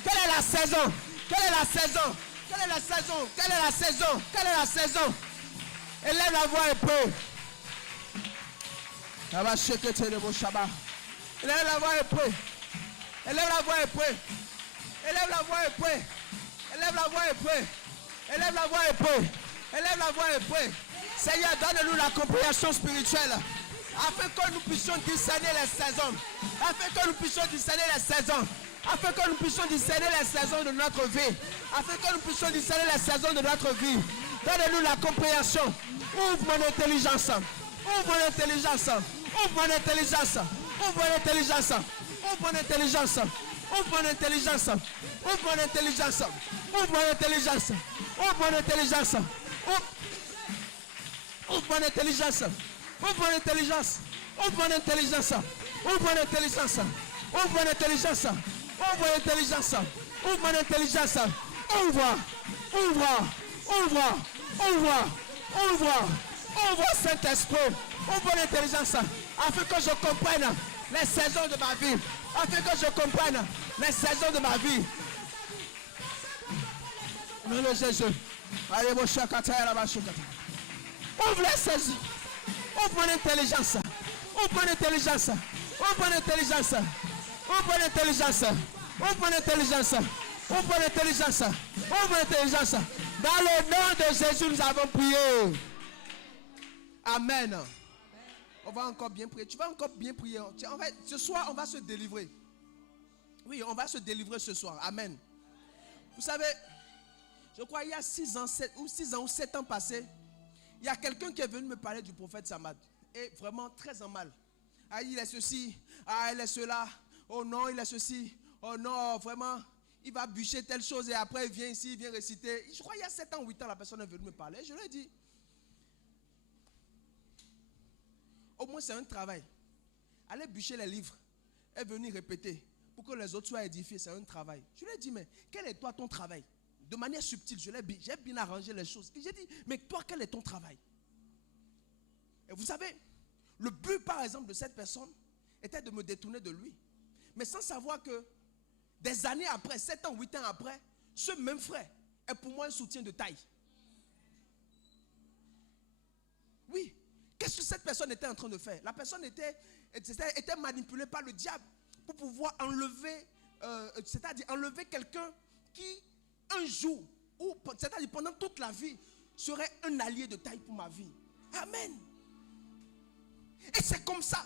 Quelle est la saison? Quelle est la saison? Quelle est la saison? Quelle est la saison? Quelle est la saison? Élève la voix et prie. Élève la voix et prie. Élève la voix et prie. Élève la voix et prie. Élève la voix et prie. Élève la voix et prie. Élève la voix et prie. Seigneur, donne-nous la compréhension spirituelle. Afin que nous puissions discerner les saisons. Afin que nous puissions discerner les saisons. afin que nous puissions discerner les saisons de notre vie, afin que nous puissions discerner les saisons de notre vie. Donne-nous la compréhension. Ouvre mon intelligence. Ouvre mon intelligence. Ouvre mon intelligence. Ouvre mon intelligence. Ouvre mon intelligence. Ouvre mon intelligence. Ouvre mon intelligence. Ouvre mon intelligence. Ouvre mon intelligence. Ouvre mon intelligence. Ouvre mon intelligence. Ouvre mon intelligence. Ouvre mon intelligence. Ouvre mon intelligence. Ouvre mon intelligence. Ouvre mon intelligence. Ouvre. Ouvre. Ouvre. Ouvre. Ouvre. Ouvre, Saint-Esprit. Ouvre mon intelligence. Afin que je comprenne les saisons de ma vie. Afin que je comprenne les saisons de ma vie. Nom de Jésus. Allez, mon chakata, là-bas, chakata. Ouvre les saisons. Ouvre mon intelligence. Ouvre mon intelligence. Ouvre mon intelligence. Ouvre mon intelligence. Ouvre mon intelligence. Ouvre mon intelligence. Ouvre mon intelligence. Dans le nom de Jésus, nous avons prié. Amen. On va encore bien prier. Tu vas encore bien prier. En fait, ce soir, on va se délivrer. Oui, on va se délivrer ce soir. Amen. Vous savez, je crois il y a 6 ans ou 7 ans passés, il y a quelqu'un qui est venu me parler du prophète Samad. Et vraiment très en mal. Ah, il est ceci. Ah, il est cela. Oh non, il est ceci. Oh non, vraiment, il va bûcher telle chose et après il vient ici, il vient réciter. Je crois il y a 7 ans, 8 ans, la personne est venue me parler. Je lui ai dit, au moins c'est un travail. Allez bûcher les livres et venir répéter pour que les autres soient édifiés, c'est un travail. Je lui ai dit, mais quel est toi ton travail? De manière subtile, j'ai bien arrangé les choses. Et j'ai dit, mais toi, quel est ton travail? Et vous savez, le but par exemple de cette personne était de me détourner de lui. Mais sans savoir que des années après, 7 ans, 8 ans après, ce même frère est pour moi un soutien de taille. Oui. Qu'est-ce que cette personne était en train de faire? La personne était manipulée par le diable pour pouvoir enlever, c'est-à-dire enlever quelqu'un qui, un jour, ou c'est-à-dire pendant toute la vie, serait un allié de taille pour ma vie. Amen. Et c'est comme ça.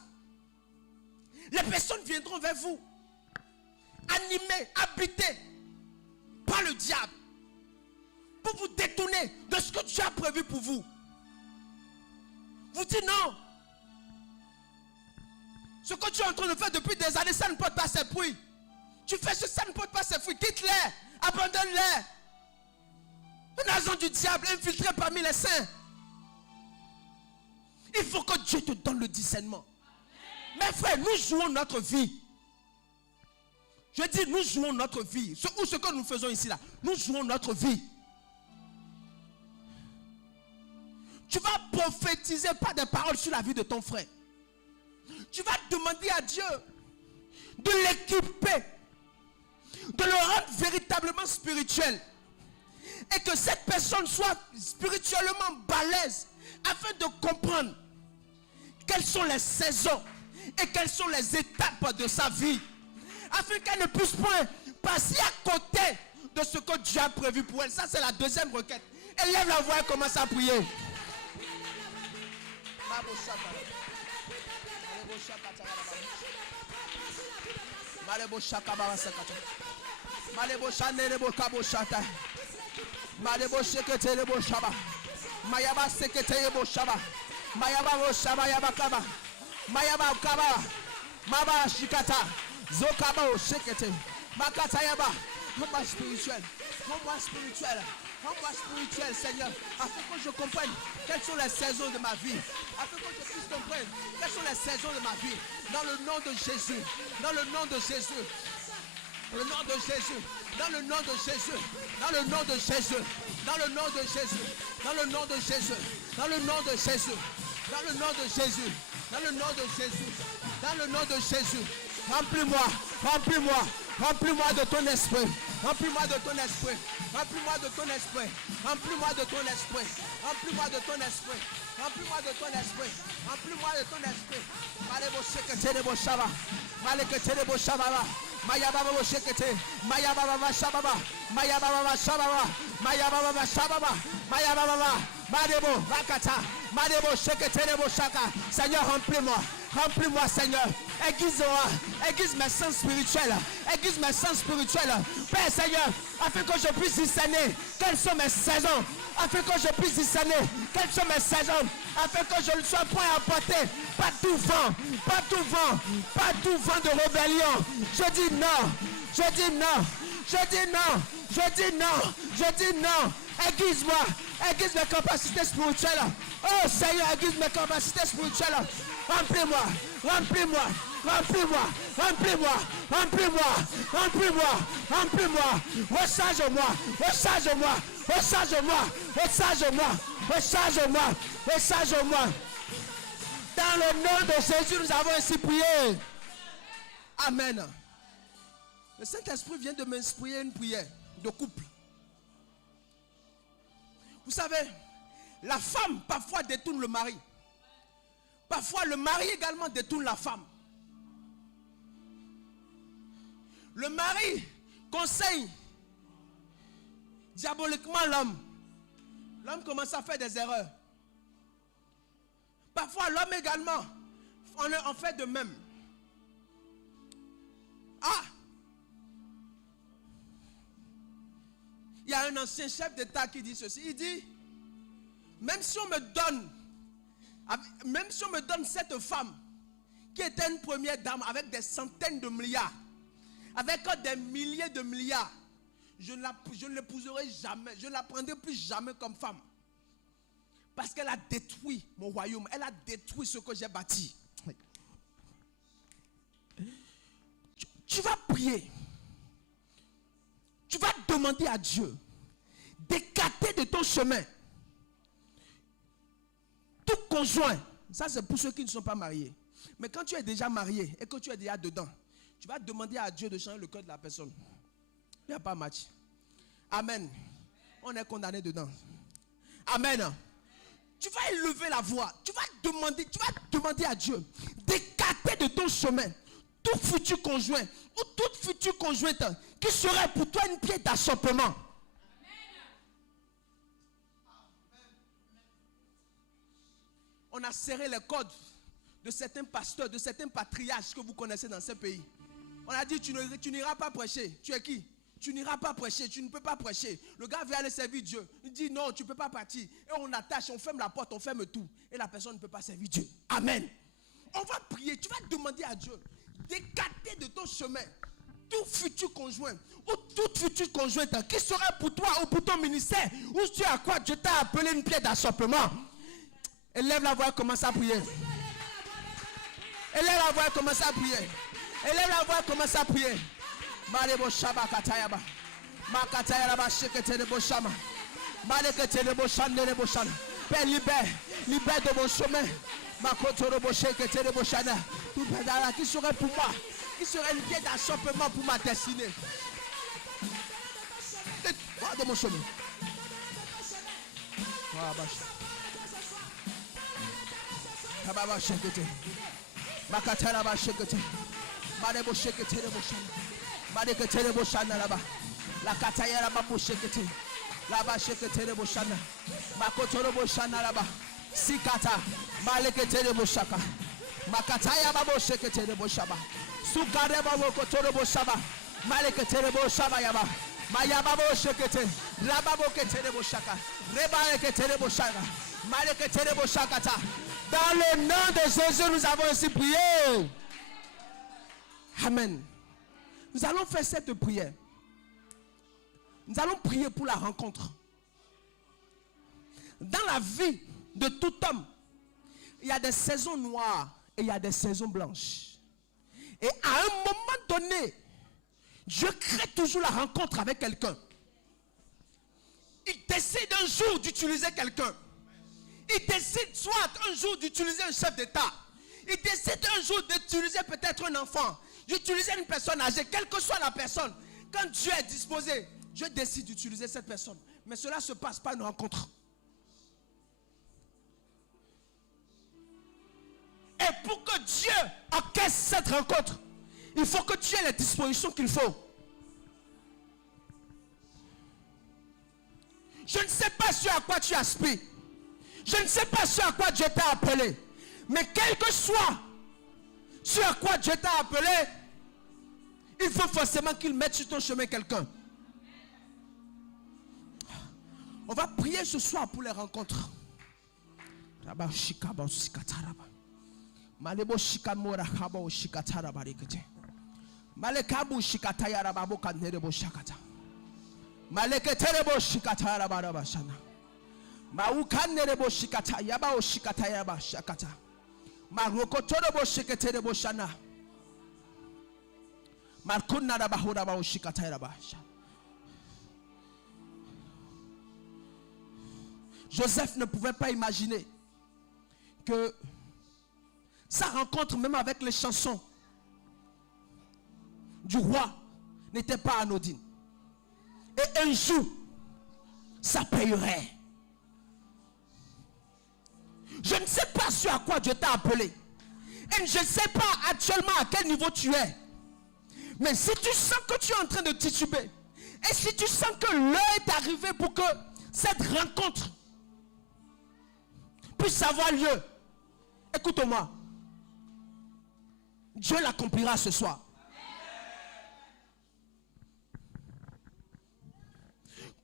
Les personnes viendront vers vous, animées, habitées par le diable, pour vous détourner de ce que Dieu a prévu pour vous. Vous dites non. Ce que tu es en train de faire depuis des années, ça ne porte pas ses fruits. Tu fais ce, ça ne porte pas ses fruits. Quitte-les, abandonne-les. Un agent du diable infiltré parmi les saints. Il faut que Dieu te donne le discernement. Mes frères, nous jouons notre vie. Je dis, nous jouons notre vie. Ce que nous faisons ici, là, nous jouons notre vie. Tu vas prophétiser pas des paroles sur la vie de ton frère. Tu vas demander à Dieu de l'équiper, de le rendre véritablement spirituel. Et que cette personne soit spirituellement balèze afin de comprendre quelles sont les saisons et quelles sont les étapes de sa vie. Afin qu'elle ne puisse point passer à côté de ce que Dieu a prévu pour elle. Ça, c'est la deuxième requête. Elle lève la voix et commence à prier. Rends-moi spirituel, Seigneur, afin que je comprenne quelles sont les saisons de ma vie. Afin que je puisse comprendre quelles sont les saisons de ma vie. Dans le nom de Jésus. Dans le nom de Jésus. Le nom de Jésus. Dans le nom de Jésus. Dans le nom de Jésus. Dans le nom de Jésus. Dans le nom de Jésus. Dans le nom de Jésus. Dans le nom de Jésus. Dans le nom de Jésus. Dans le nom de Jésus. Remplis-moi. Remplis-moi. Remplis-moi de ton esprit. Remplis-moi de ton esprit. Remplis-moi de ton esprit. Remplis-moi de ton esprit. Remplis-moi de ton esprit. Remplis-moi de ton esprit. Remplis-moi de ton esprit. Malebo sekete bo shaba. Malekete bo shaba. Maya baba bo sekete. Maya baba shaba. Maya baba shaba. Maya baba shaba. Maya baba. Malebo vakata. Malebo sekete bo shaka. Seigneur, remplis-moi. Remplis-moi, Seigneur. Aiguise mes sens spirituels. Aiguise mes sens spirituels. Père Seigneur, afin que je puisse discerner quelles sont mes saisons. Afin que je puisse discerner quelles sont mes saisons. Afin que je ne sois point emporté par tout vent. Pas tout vent. Pas tout vent de rébellion. Je dis non. Je dis non. Je dis non. Je dis non. Je dis non. Aiguise-moi. Aiguise mes capacités spirituelles. Oh Seigneur, aiguise mes capacités spirituelles. Remplis-moi. Remplis-moi. Remplis-moi. Remplis-moi. Remplis-moi. Remplis-moi. Remplis-moi. Recharge-moi. Recharge-moi. Recharge-moi. Recharge-moi. Recharge-moi. Recharge-moi. Dans le nom de Jésus, nous avons ainsi prié. Amen. Le Saint-Esprit vient de m'inspirer une prière de couple. Vous savez, la femme parfois détourne le mari. Parfois le mari également détourne la femme. Le mari conseille diaboliquement l'homme. L'homme commence à faire des erreurs. Parfois l'homme également en fait de même. Ah! Il y a un ancien chef d'État qui dit ceci. Il dit, même si on me donne cette femme qui était une première dame avec des centaines de milliards, avec des milliers de milliards, je ne l'épouserai jamais, je ne la prendrai plus jamais comme femme. Parce qu'elle a détruit mon royaume, elle a détruit ce que j'ai bâti. Tu vas prier. Tu vas demander à Dieu d'écarter de ton chemin tout conjoint. Ça, c'est pour ceux qui ne sont pas mariés. Mais quand tu es déjà marié et que tu es déjà dedans, tu vas demander à Dieu de changer le cœur de la personne. Il n'y a pas match. Amen. On est condamné dedans. Amen. Tu vas élever la voix. Tu vas demander à Dieu d'écarter de ton chemin tout futur conjoint ou toute future conjointe qui serait pour toi une pierre d'achoppement. On a serré les codes de certains pasteurs, de certains patriarches que vous connaissez dans ce pays. On a dit, tu n'iras pas prêcher. Tu es qui? Tu n'iras pas prêcher, tu ne peux pas prêcher. Le gars veut aller servir Dieu. Il dit non, tu ne peux pas partir. Et on attache, on ferme la porte, on ferme tout. Et la personne ne peut pas servir Dieu. Amen. On va prier, tu vas demander à Dieu d'écarter de ton chemin tout futur conjoint ou toute future conjointe qui sera pour toi ou pour ton ministère ou tu as quoi Dieu t'a appelé une pierre d'achoppement. Élève la voix et commence à prier. Élève la voix et commence à prier. Élève la voix et commence à prier. Malebo shaba katayaba. Makatayaba shekete de boshama. Malekete de boshane de boshana. Père, libère de mon chemin. Makotoro boshekete de boshana. Tout pédala qui serait pour moi, qui serait une pierre d'achoppement pour ma destinée. De mon chemin. Kababa shekete. Makatara ba shekete. Malebo shekete de boshana. Malekete de boshana là-bas. La katayara ba shekete. Là-bas shekete de boshana. Makotoro boshana là-bas. Sikata. Malekete de boshaka. Makataya babo shekete de boshaba. Sukare babo kotoro boshaba. Malekete de boshaba yaba. Maya babo shekete. Rababo kete de boshaka. Reba kete de boshaka. Malekete de boshakata. Dans le nom de Jésus, nous avons ainsi prié. Amen. Nous allons faire cette prière. Nous allons prier pour la rencontre. Dans la vie de tout homme, il y a des saisons noires et il y a des saisons blanches. Et à un moment donné, Dieu crée toujours la rencontre avec quelqu'un. Il décide un jour d'utiliser quelqu'un. Il décide soit un jour d'utiliser un chef d'État. Il décide un jour d'utiliser peut-être un enfant. D'utiliser une personne âgée, quelle que soit la personne. Quand Dieu est disposé, Dieu décide d'utiliser cette personne. Mais cela se passe par une rencontre. Et pour que Dieu encaisse cette rencontre, il faut que tu aies les dispositions qu'il faut. Je ne sais pas ce à quoi tu aspires. Je ne sais pas ce à quoi Dieu t'a appelé. Mais quel que soit Ce à quoi Dieu t'a appelé, il faut forcément qu'il mette sur ton chemin quelqu'un. On va prier ce soir pour les rencontres. Joseph ne pouvait pas imaginer que sa rencontre, même avec les chansons du roi, n'était pas anodine. Et un jour, ça payerait. Je ne sais pas sur à quoi Dieu t'a appelé. Et je ne sais pas actuellement à quel niveau tu es. Mais si tu sens que tu es en train de tituber, et si tu sens que l'heure est arrivée pour que cette rencontre puisse avoir lieu, écoute-moi. Dieu l'accomplira ce soir.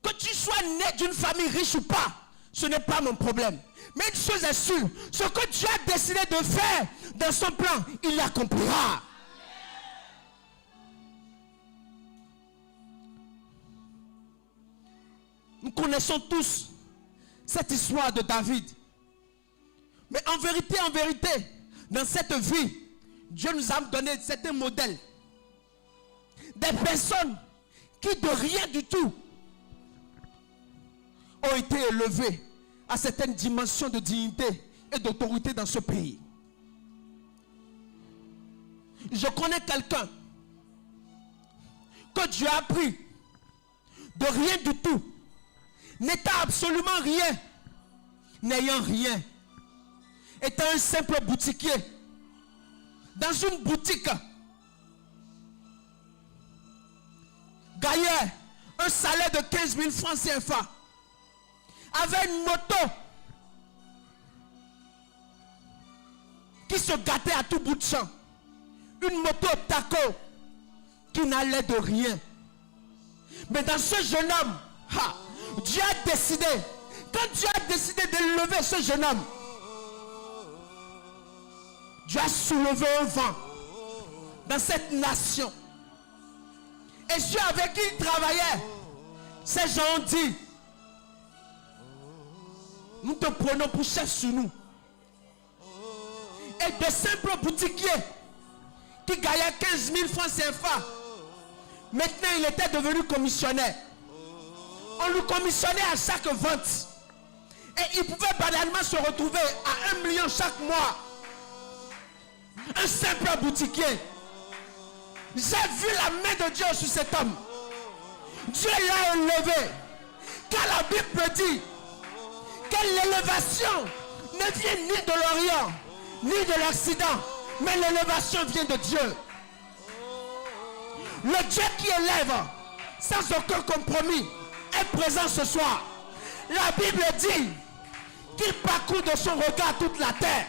Que tu sois né d'une famille riche ou pas, ce n'est pas mon problème. Mais une chose est sûre, ce que Dieu a décidé de faire dans son plan, il l'accomplira. Nous connaissons tous cette histoire de David. Mais en vérité, dans cette vie, Dieu nous a donné certains modèles. Des personnes qui de rien du tout ont été élevées à certaines dimensions de dignité et d'autorité dans ce pays. Je connais quelqu'un que Dieu a pris de rien du tout, n'étant absolument rien, n'ayant rien, étant un simple boutiquier dans une boutique, gagnait un salaire de 15 000 francs CFA, avait une moto qui se gâtait à tout bout de champ, une moto taco qui n'allait de rien. Mais dans ce jeune homme, Dieu a décidé, quand Dieu a décidé d'élever ce jeune homme, Dieu a soulevé un vent dans cette nation. Et ceux avec qui il travaillait, ces gens ont dit, nous te prenons pour chef sur nous. Et de simples boutiquiers qui gagnaient 15 000 francs CFA, maintenant il était devenu commissionnaire. On lui commissionnait à chaque vente. Et il pouvait banalement se retrouver à 1 million chaque mois. Un simple boutiquier. J'ai vu la main de Dieu sur cet homme. Dieu l'a élevé. Car la Bible dit que l'élévation ne vient ni de l'Orient, ni de l'Occident, mais l'élévation vient de Dieu. Le Dieu qui élève sans aucun compromis est présent ce soir. La Bible dit qu'il parcourt de son regard toute la terre,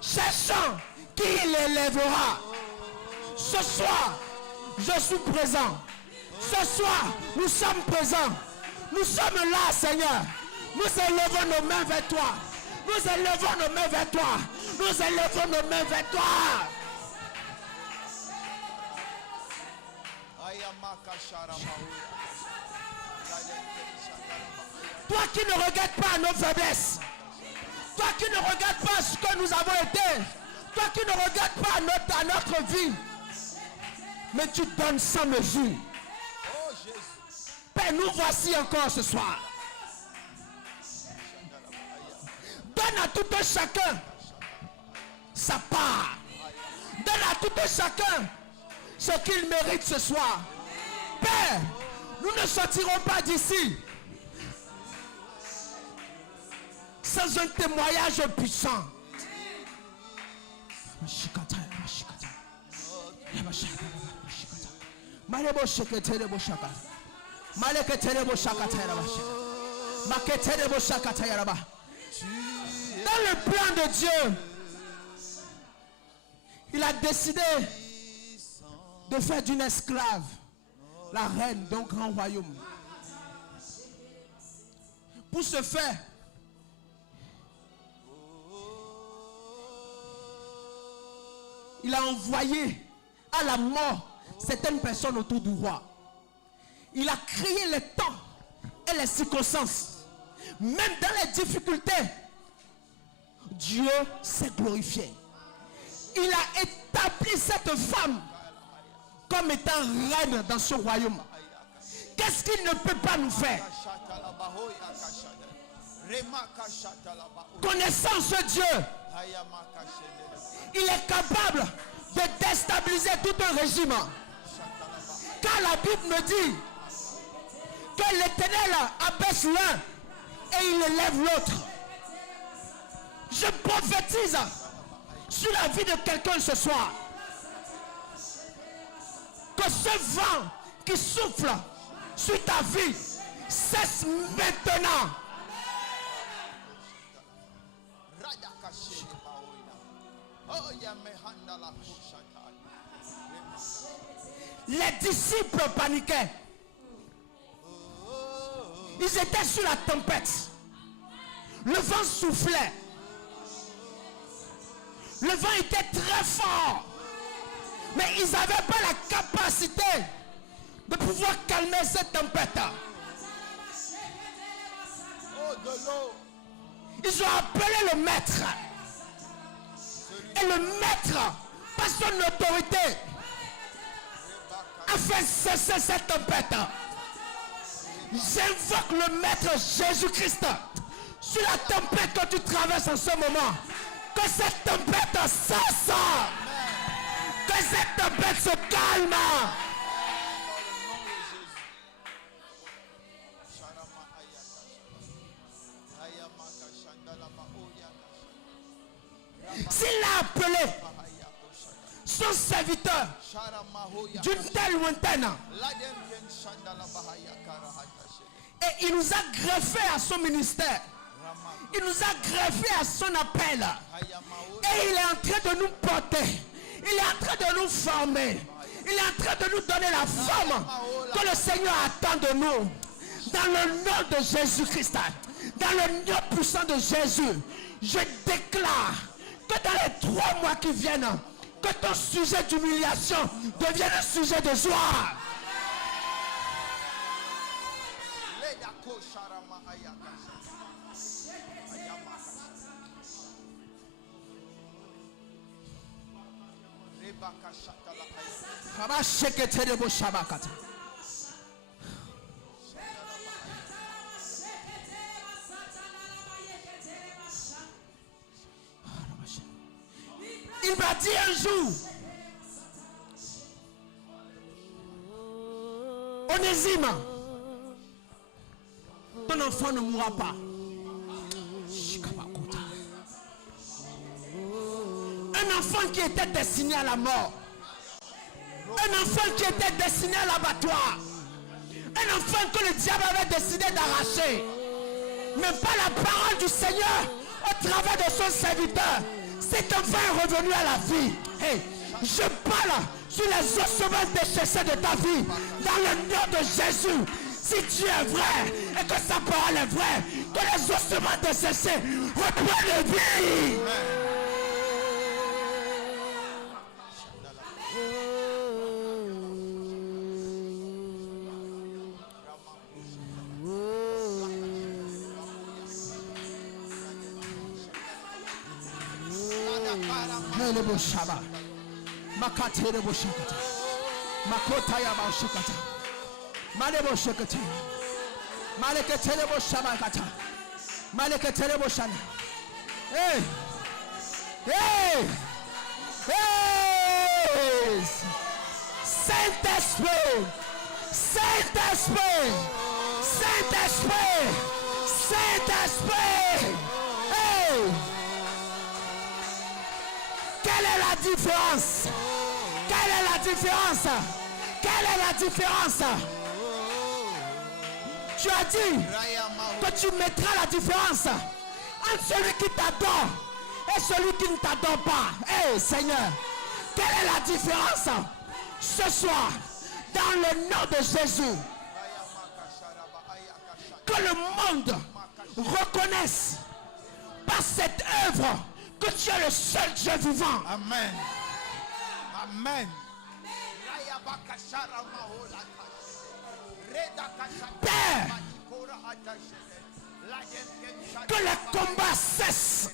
cherchant qui l'élèvera. Ce soir, je suis présent. Ce soir, nous sommes présents. Nous sommes là, Seigneur. Nous élevons nos mains vers toi. Nous élevons nos mains vers toi. Nous élevons nos mains vers toi. Toi qui ne regardes pas nos faiblesses. Toi qui ne regardes pas ce que nous avons été. Toi qui ne regardes pas notre vie. Mais tu donnes sans mesure. Père, nous voici encore ce soir. Donne à tout un chacun sa part. Donne à tout un chacun ce qu'il mérite ce soir. Père, nous ne sortirons pas d'ici sans un témoignage puissant. Dans le plan de Dieu, Il a décidé de faire d'une esclave la reine d'un grand royaume. Pour ce faire, il a envoyé à la mort certaines personnes autour du roi. Il a créé les temps et les circonstances. Même dans les difficultés, Dieu s'est glorifié. Il a établi cette femme comme étant reine dans ce royaume. Qu'est-ce qu'il ne peut pas nous faire? Connaissant ce Dieu, il est capable de déstabiliser tout un régime. Car la Bible me dit que l'Éternel abaisse l'un et il élève l'autre. Je prophétise sur la vie de quelqu'un ce soir que ce vent qui souffle sur ta vie cesse maintenant. Les disciples paniquaient. Ils étaient sur la tempête. Le vent soufflait. Le vent était très fort. Mais ils n'avaient pas la capacité de pouvoir calmer cette tempête. Ils ont appelé le maître. Et le maître, par son autorité, a fait cesser cette tempête. J'invoque le maître Jésus-Christ sur la tempête que tu traverses en ce moment. Que cette tempête cesse. Que cette tempête se calme. S'il a appelé son serviteur d'une telle lointaine et il nous a greffé à son ministère, il nous a greffé à son appel et il est en train de nous porter, il est en train de nous former, il est en train de nous donner la forme que le Seigneur attend de nous. Dans le nom de Jésus-Christ, dans le nom puissant de Jésus, je déclare que dans les 3 mois qui viennent, que ton sujet d'humiliation devienne un sujet de joie. Il m'a dit un jour, Onésime, ton enfant ne mourra pas. Un enfant qui était destiné à la mort. Un enfant qui était destiné à l'abattoir. Un enfant que le diable avait décidé d'arracher. Mais par la parole du Seigneur, au travers de son serviteur, cet enfant est revenu à la vie. Hey, je parle sur les ossements déchaissés de ta vie. Dans le nom de Jésus. Si tu es vrai et que sa parole est vraie, que les ossements déchaissés reprennent vie. Shaba Makatere Boshakata Makota Yaba Shakata Malebo Shakata Malekete Boshabakata Malekete Boshana. Hey! Hey! Hey! Saint-Esprit! Saint-Esprit! Saint-Esprit! Saint-Esprit! Hey! Quelle est la différence? Quelle est la différence? Quelle est la différence? Tu as dit que tu mettras la différence entre celui qui t'adore et celui qui ne t'adore pas. Hey Seigneur, Quelle est la différence ce soir dans le nom de Jésus? Que le monde reconnaisse par cette œuvre que tu es le seul Dieu vivant. Amen. Amen. Père, que les combats cessent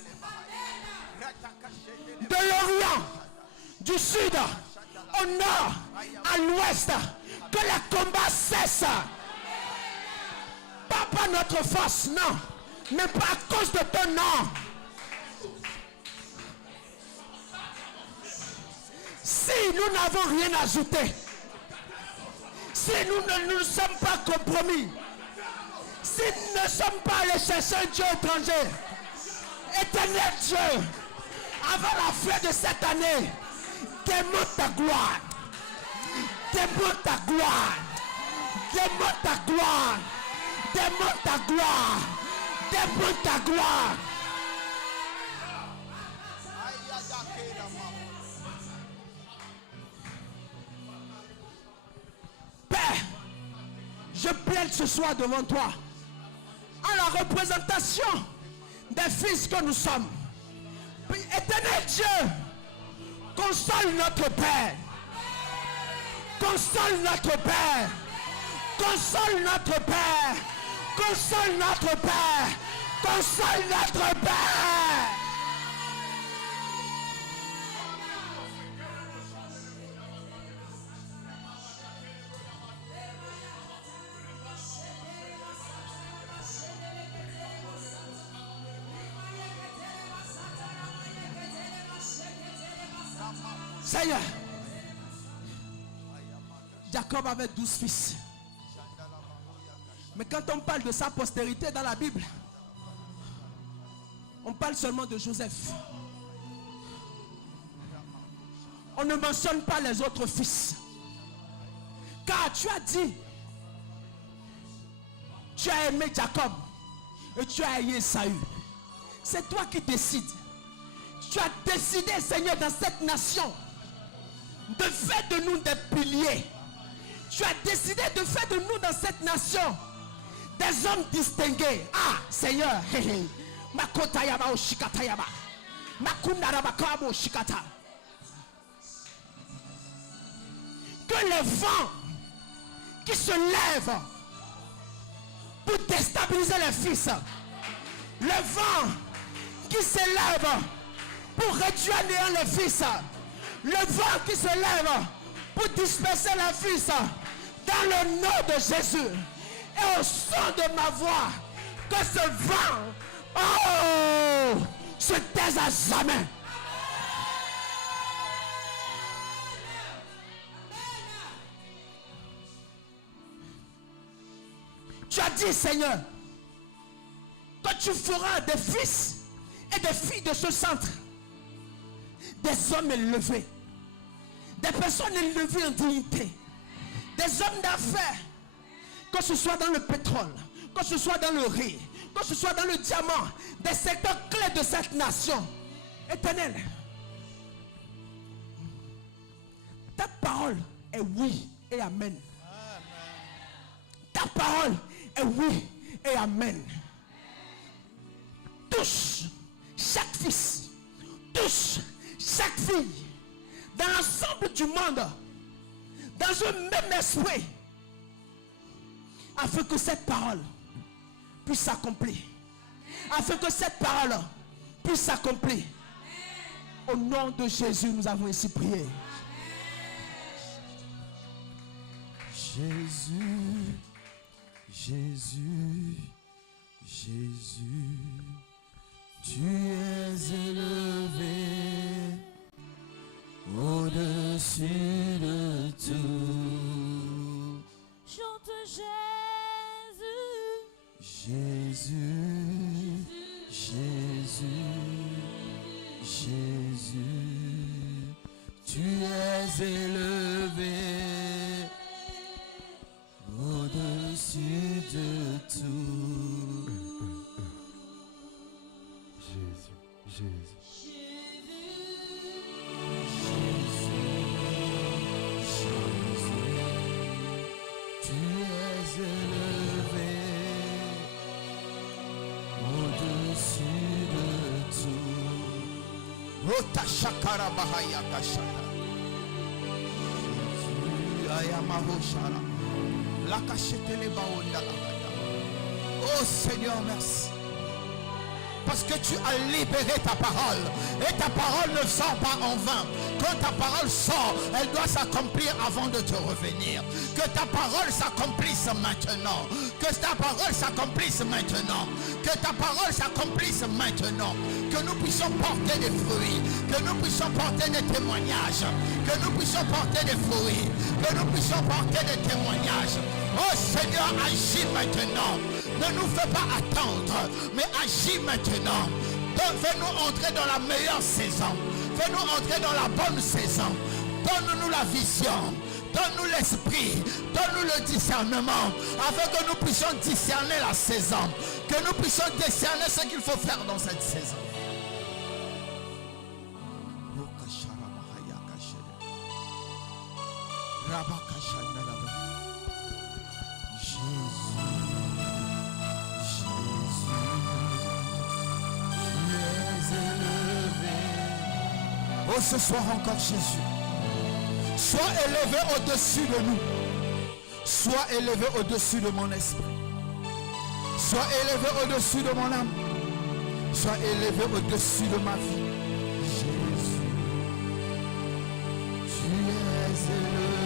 de l'Orient, du Sud, au Nord, à l'Ouest. Que les combats cessent. Pas par notre force, non, mais pas à cause de ton nom. Si nous n'avons rien ajouté, si nous ne nous sommes pas compromis, si nous ne sommes pas allés chercher un Dieu étranger, éternel Dieu, avant la fin de cette année, démontre ta gloire, démontre ta gloire, démontre ta gloire, démontre ta gloire, démontre ta gloire. Père, je plaide ce soir devant toi en la représentation des fils que nous sommes. Éternel Dieu, console notre Père, console notre Père, console notre Père, console notre Père, console notre Père. Seigneur, Jacob avait 12 fils. Mais quand on parle de sa postérité dans la Bible, on parle seulement de Joseph. On ne mentionne pas les autres fils. Car tu as dit, tu as aimé Jacob et tu as aimé Saül. C'est toi qui décides. Tu as décidé, Seigneur, dans cette nation, de faire de nous des piliers. Tu as décidé de faire de nous dans cette nation des hommes distingués. Ah, Seigneur, Makotayaba o Shikatayaba, Makundarabakabo Shikata. Que les vents qui se lèvent pour déstabiliser les fils, le vent qui s'élève pour réduire à néant les fils, le vent qui se lève pour disperser les fils, dans le nom de Jésus, et au son de ma voix, que ce vent, oh, se taise à jamais. Tu as dit, Seigneur, que tu feras des fils et des filles de ce centre des hommes élevés, des personnes élevées en dignité, des hommes d'affaires, que ce soit dans le pétrole, que ce soit dans le riz, que ce soit dans le diamant, des secteurs clés de cette nation. Éternel, ta parole est oui et amen. Ta parole est oui et amen. Touche chaque fils, touche chaque fille, dans l'ensemble du monde, dans un même esprit, afin que cette parole puisse s'accomplir. Afin que cette parole puisse s'accomplir. Au nom de Jésus, nous avons ainsi prié. Jésus, Jésus, Jésus, tu es élevé au-dessus de tout. Chante Jésus, Jésus, Jésus, Jésus, tu es élevé au-dessus de tout. Jésus, Jésus, Jésus. Rota shakara bahaya kashata. Ayamaho shara. La cachette les baonda la kata. Oh Seigneur, merci. Parce que tu as libéré ta parole. Et ta parole ne sort pas en vain. Quand ta parole sort, elle doit s'accomplir avant de te revenir. Que ta parole s'accomplisse maintenant. Que ta parole s'accomplisse maintenant. Que ta parole s'accomplisse maintenant. Que nous puissions porter des fruits. Que nous puissions porter des témoignages. Que nous puissions porter des fruits. Que nous puissions porter des témoignages. Oh Seigneur, agis maintenant. Ne nous fais pas attendre, mais agis maintenant. Fais-nous entrer dans la meilleure saison. Fais-nous entrer dans la bonne saison. Donne-nous la vision. Donne-nous l'esprit. Donne-nous le discernement. Afin que nous puissions discerner la saison. Que nous puissions discerner ce qu'il faut faire dans cette saison. Oh, ce soir encore Jésus, sois élevé au-dessus de nous, sois élevé au-dessus de mon esprit, sois élevé au-dessus de mon âme, sois élevé au-dessus de ma vie. Jésus, tu es élevé.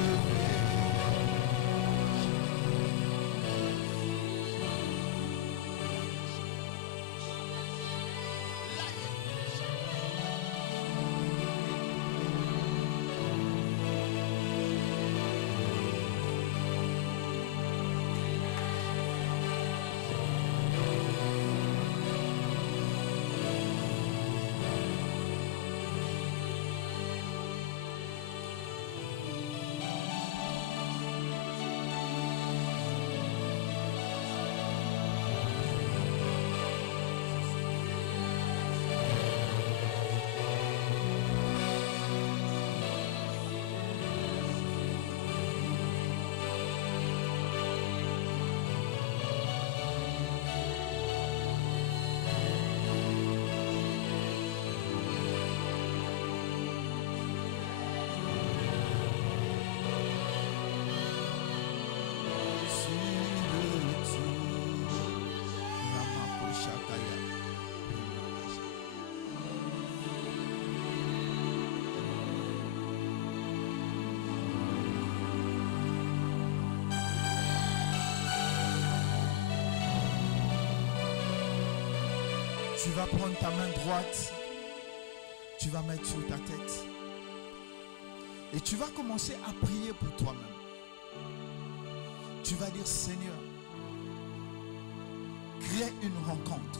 Tu vas prendre ta main droite, tu vas mettre sur ta tête et tu vas commencer à prier pour toi-même. Tu vas dire: Seigneur, crée une rencontre.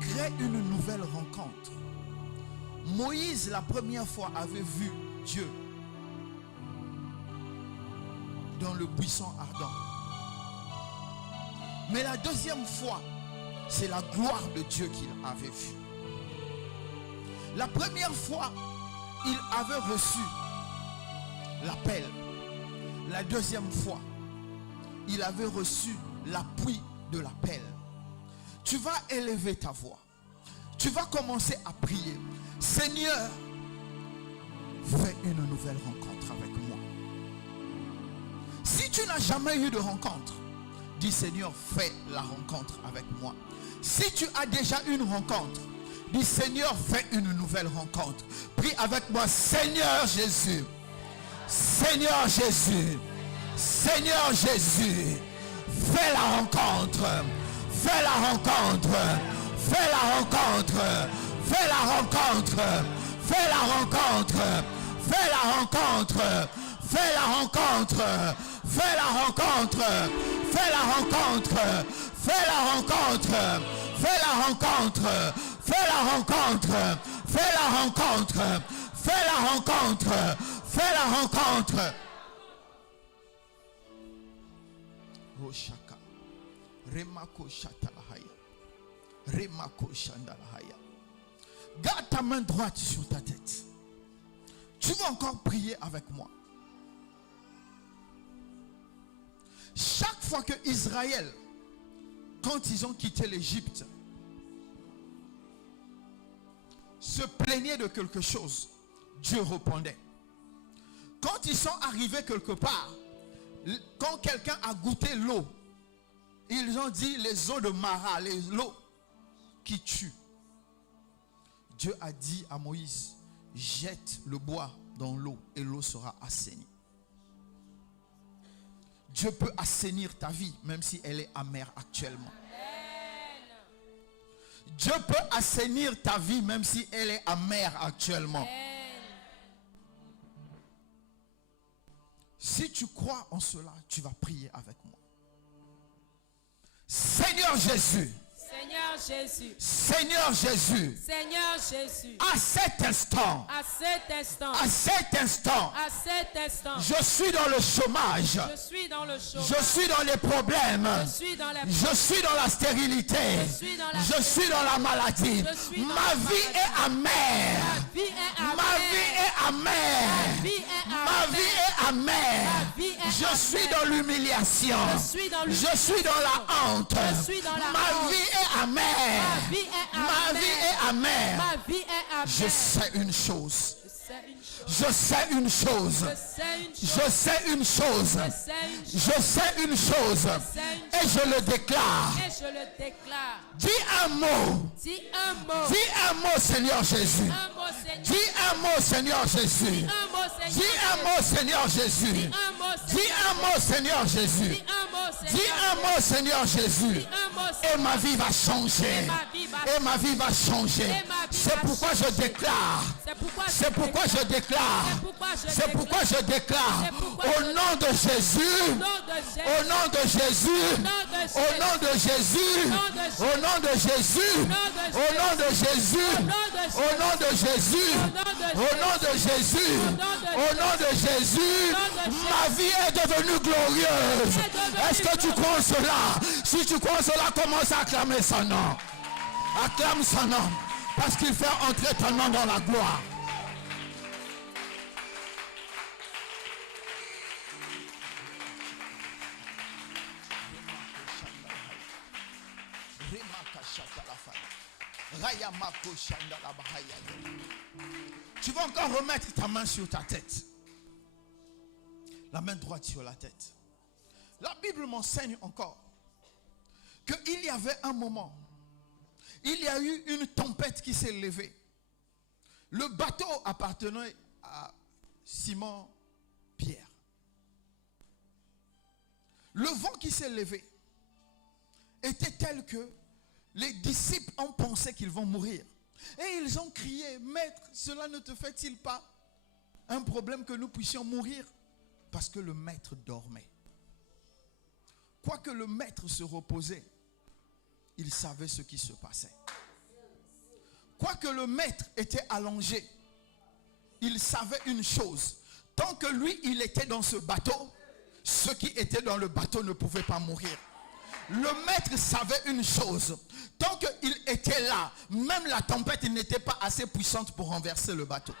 Crée une nouvelle rencontre. Moïse, la première fois, avait vu Dieu dans le buisson ardent. Mais la deuxième fois, c'est la gloire de Dieu qu'il avait vue. La première fois, il avait reçu l'appel. La deuxième fois, il avait reçu l'appui de l'appel. Tu vas élever ta voix. Tu vas commencer à prier. Seigneur, fais une nouvelle rencontre avec moi. Si tu n'as jamais eu de rencontre, dis: Seigneur, fais la rencontre avec moi. Si tu as déjà une rencontre, dis: Seigneur, fais une nouvelle rencontre. Prie avec moi: Seigneur Jésus, Seigneur Jésus, Seigneur Jésus, fais la rencontre, fais la rencontre, fais la rencontre, fais la rencontre, fais la rencontre, fais la rencontre, fais la rencontre, fais la rencontre, fais la rencontre, fais la rencontre, fais la rencontre, fais la rencontre, fais la rencontre, fais la rencontre, fais la rencontre. Roshaka, Remako Shatalahaya, Remako Shandalahaya. Garde ta main droite sur ta tête. Tu vas encore prier avec moi. Chaque fois que Israël, quand ils ont quitté l'Égypte, se plaignaient de quelque chose, Dieu répondait. Quand ils sont arrivés quelque part, quand quelqu'un a goûté l'eau, ils ont dit les eaux de Mara, l'eau qui tue. Dieu a dit à Moïse, jette le bois dans l'eau et l'eau sera assainie. Dieu peut assainir ta vie même si elle est amère actuellement. Dieu peut assainir ta vie même si elle est amère actuellement. Si tu crois en cela, tu vas prier avec moi. Seigneur Jésus. Seigneur Jésus. Seigneur Jésus. Seigneur Jésus. À cet instant. À cet instant. À cet instant. À cet instant. Je suis dans le chômage. Je suis dans le chômage. Je suis dans les problèmes. Je suis dans la Je suis dans la stérilité. Je suis dans la maladie. Ma vie est amère. Ma vie est amère. Ma vie est amère. Je suis dans l'humiliation. Je suis dans la honte. Ma vie est amère. Ma vie est amère. Je sais une chose. Je sais une chose. Je sais une chose. Je sais une chose. Et je le déclare. Dis un mot. Dis un mot. Dis un mot, Seigneur Jésus. Dis un mot, Seigneur Jésus. Dis un mot, Seigneur Jésus. Dis un mot, Seigneur Jésus. Dis un mot, Seigneur Jésus. Et ma vie va changer. Et ma vie va changer. C'est pourquoi je déclare. C'est pourquoi je déclare. C'est pourquoi je déclare. Au nom de Jésus. Au nom de Jésus. Au nom de Jésus. Au nom de Jésus. Au nom de Jésus. Au nom de Jésus. Au nom de Jésus. Au nom de Jésus. Ma vie est devenue glorieuse. Est-ce que tu crois en cela? Si tu crois en cela, commence à acclamer son nom. Acclame son nom. Parce qu'il fait entrer ton nom dans la gloire. Tu vas encore remettre ta main sur ta tête. La main droite sur la tête. La Bible m'enseigne encore qu'il y avait un moment, il y a eu une tempête qui s'est levée. Le bateau appartenait à Simon Pierre. Le vent qui s'est levé était tel que les disciples ont pensé qu'ils vont mourir. Et ils ont crié, Maître, cela ne te fait-il pas un problème que nous puissions mourir? Parce que le maître dormait. Quoique le maître se reposait, il savait ce qui se passait. Quoique le maître était allongé, il savait une chose. Tant que lui, il était dans ce bateau, ceux qui étaient dans le bateau ne pouvaient pas mourir. Le maître savait une chose. Tant qu'il était là, même la tempête n'était pas assez puissante pour renverser le bateau.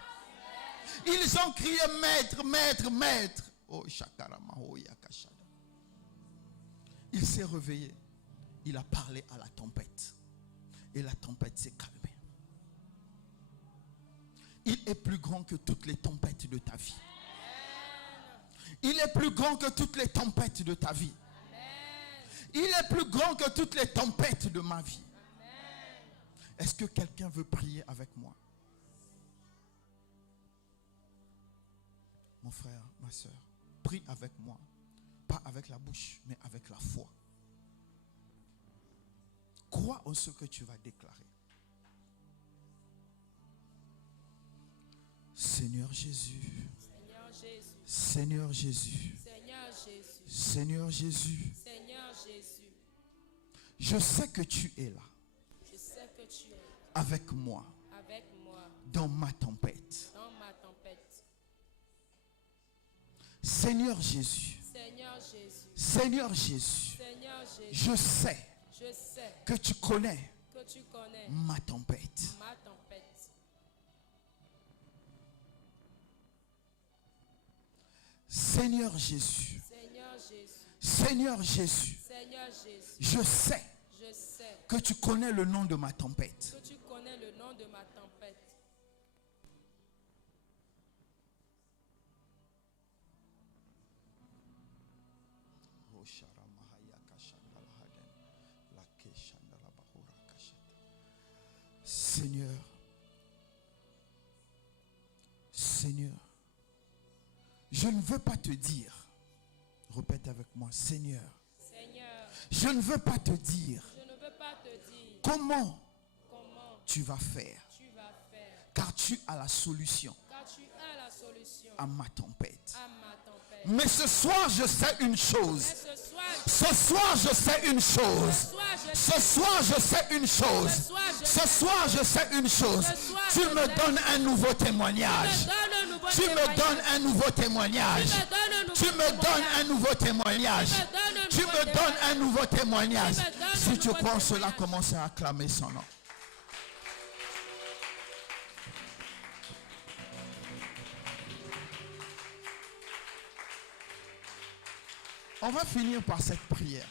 Ils ont crié, Maître, Maître, Maître. Oh, il s'est réveillé. Il a parlé à la tempête. Et la tempête s'est calmée. Il est plus grand que toutes les tempêtes de ta vie. Il est plus grand que toutes les tempêtes de ta vie. Il est plus grand que toutes les tempêtes de ma vie. Est-ce que quelqu'un veut prier avec moi? Mon frère, ma soeur, prie avec moi. Pas avec la bouche, mais avec la foi. Crois en ce que tu vas déclarer. Seigneur Jésus. Seigneur Jésus. Seigneur Jésus. Seigneur Jésus. Je sais que tu es là. Je sais que tu es avec moi. Avec moi. Dans ma tempête. Dans ma tempête. Seigneur Jésus. Seigneur Jésus. Seigneur Jésus. Seigneur Jésus. Je sais que tu connais ma tempête. Ma tempête. Seigneur Jésus. Seigneur Jésus. Seigneur Jésus. Seigneur Jésus. Je sais que tu connais le nom de ma tempête. Que tu connais le nom de ma tempête. Je ne veux pas te dire, répète avec moi, Seigneur, Seigneur, je ne veux pas te dire je ne veux pas te dire comment comment tu vas faire, tu vas faire, car tu as la solution car tu as la solution à ma tempête. à ma tempête. Mais ce soir, je sais une chose. Mais Ce soir, je sais une chose. Ce soir, je sais une chose. Ce soir, je sais une chose. Tu me donnes un nouveau témoignage. Tu me donnes un nouveau témoignage. Tu me donnes un nouveau témoignage. Tu me donnes un nouveau témoignage. Si tu crois en cela, commence à acclamer son nom. On va finir par cette prière.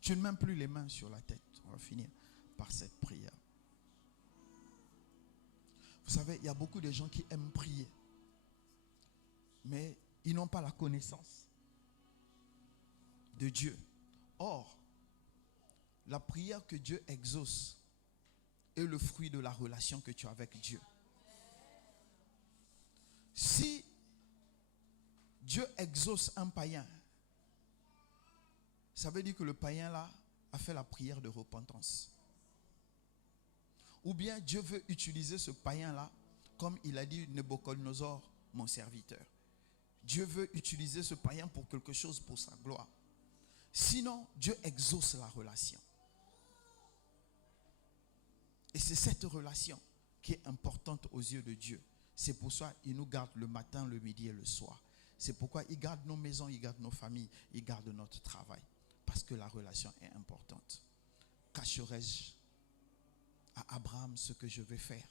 Tu ne mets plus les mains sur la tête. On va finir par cette prière. Vous savez, il y a beaucoup de gens qui aiment prier, mais ils n'ont pas la connaissance de Dieu. Or, la prière que Dieu exauce est le fruit de la relation que tu as avec Dieu. Si Dieu exauce un païen, ça veut dire que le païen là a fait la prière de repentance. Ou bien Dieu veut utiliser ce païen là, comme il a dit Nabucodonosor, mon serviteur. Dieu veut utiliser ce païen pour quelque chose, pour sa gloire. Sinon, Dieu exauce la relation. Et c'est cette relation qui est importante aux yeux de Dieu. C'est pour ça qu'il nous garde le matin, le midi et le soir. C'est pourquoi il garde nos maisons, il garde nos familles, il garde notre travail. Parce que la relation est importante. Cacherai-je à Abraham ce que je vais faire?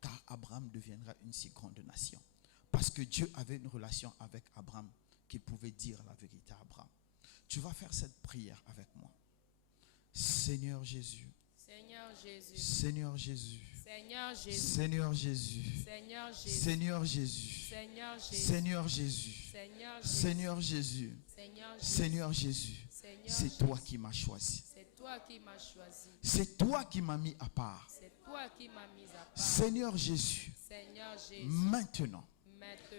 Car Abraham deviendra une si grande nation. Parce que Dieu avait une relation avec Abraham, qu'il pouvait dire la vérité à Abraham. Tu vas faire cette prière avec moi. Seigneur Jésus. Seigneur Jésus. Seigneur Jésus. Seigneur Jésus. Seigneur Jésus. Seigneur Jésus. Seigneur Jésus. Seigneur Jésus. Seigneur Jésus. Seigneur Seigneur Jésus. Seigneur Seigneur Jésus. C'est toi qui m'as choisi. C'est toi qui m'as choisi. C'est toi qui m'as mis à part. C'est toi qui m'as mis à part. Seigneur Jésus. Seigneur Jésus. Maintenant,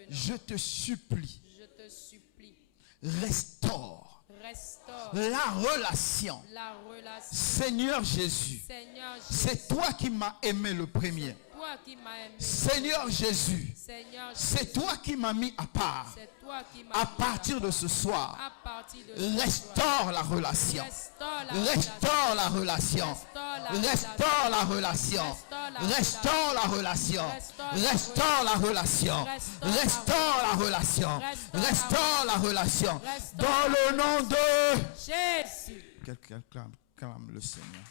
je te supplie, je te supplie, restaure restaure la relation. la relation. Seigneur Jésus, Seigneur Jésus. c'est toi qui m'as aimé le premier. Toi qui m'as aimé. Seigneur Jésus, Seigneur Jésus. c'est toi qui m'as mis à part. C'est toi qui m'as À mis partir de ce soir, à partir de ce restaure la relation. soir. Restaure la relation. Restaure la relation. Restaure la relation. Restaure la relation. Restaure la relation. Restaure la relation. Dans le nom de Jésus. quelqu'un clame le Seigneur.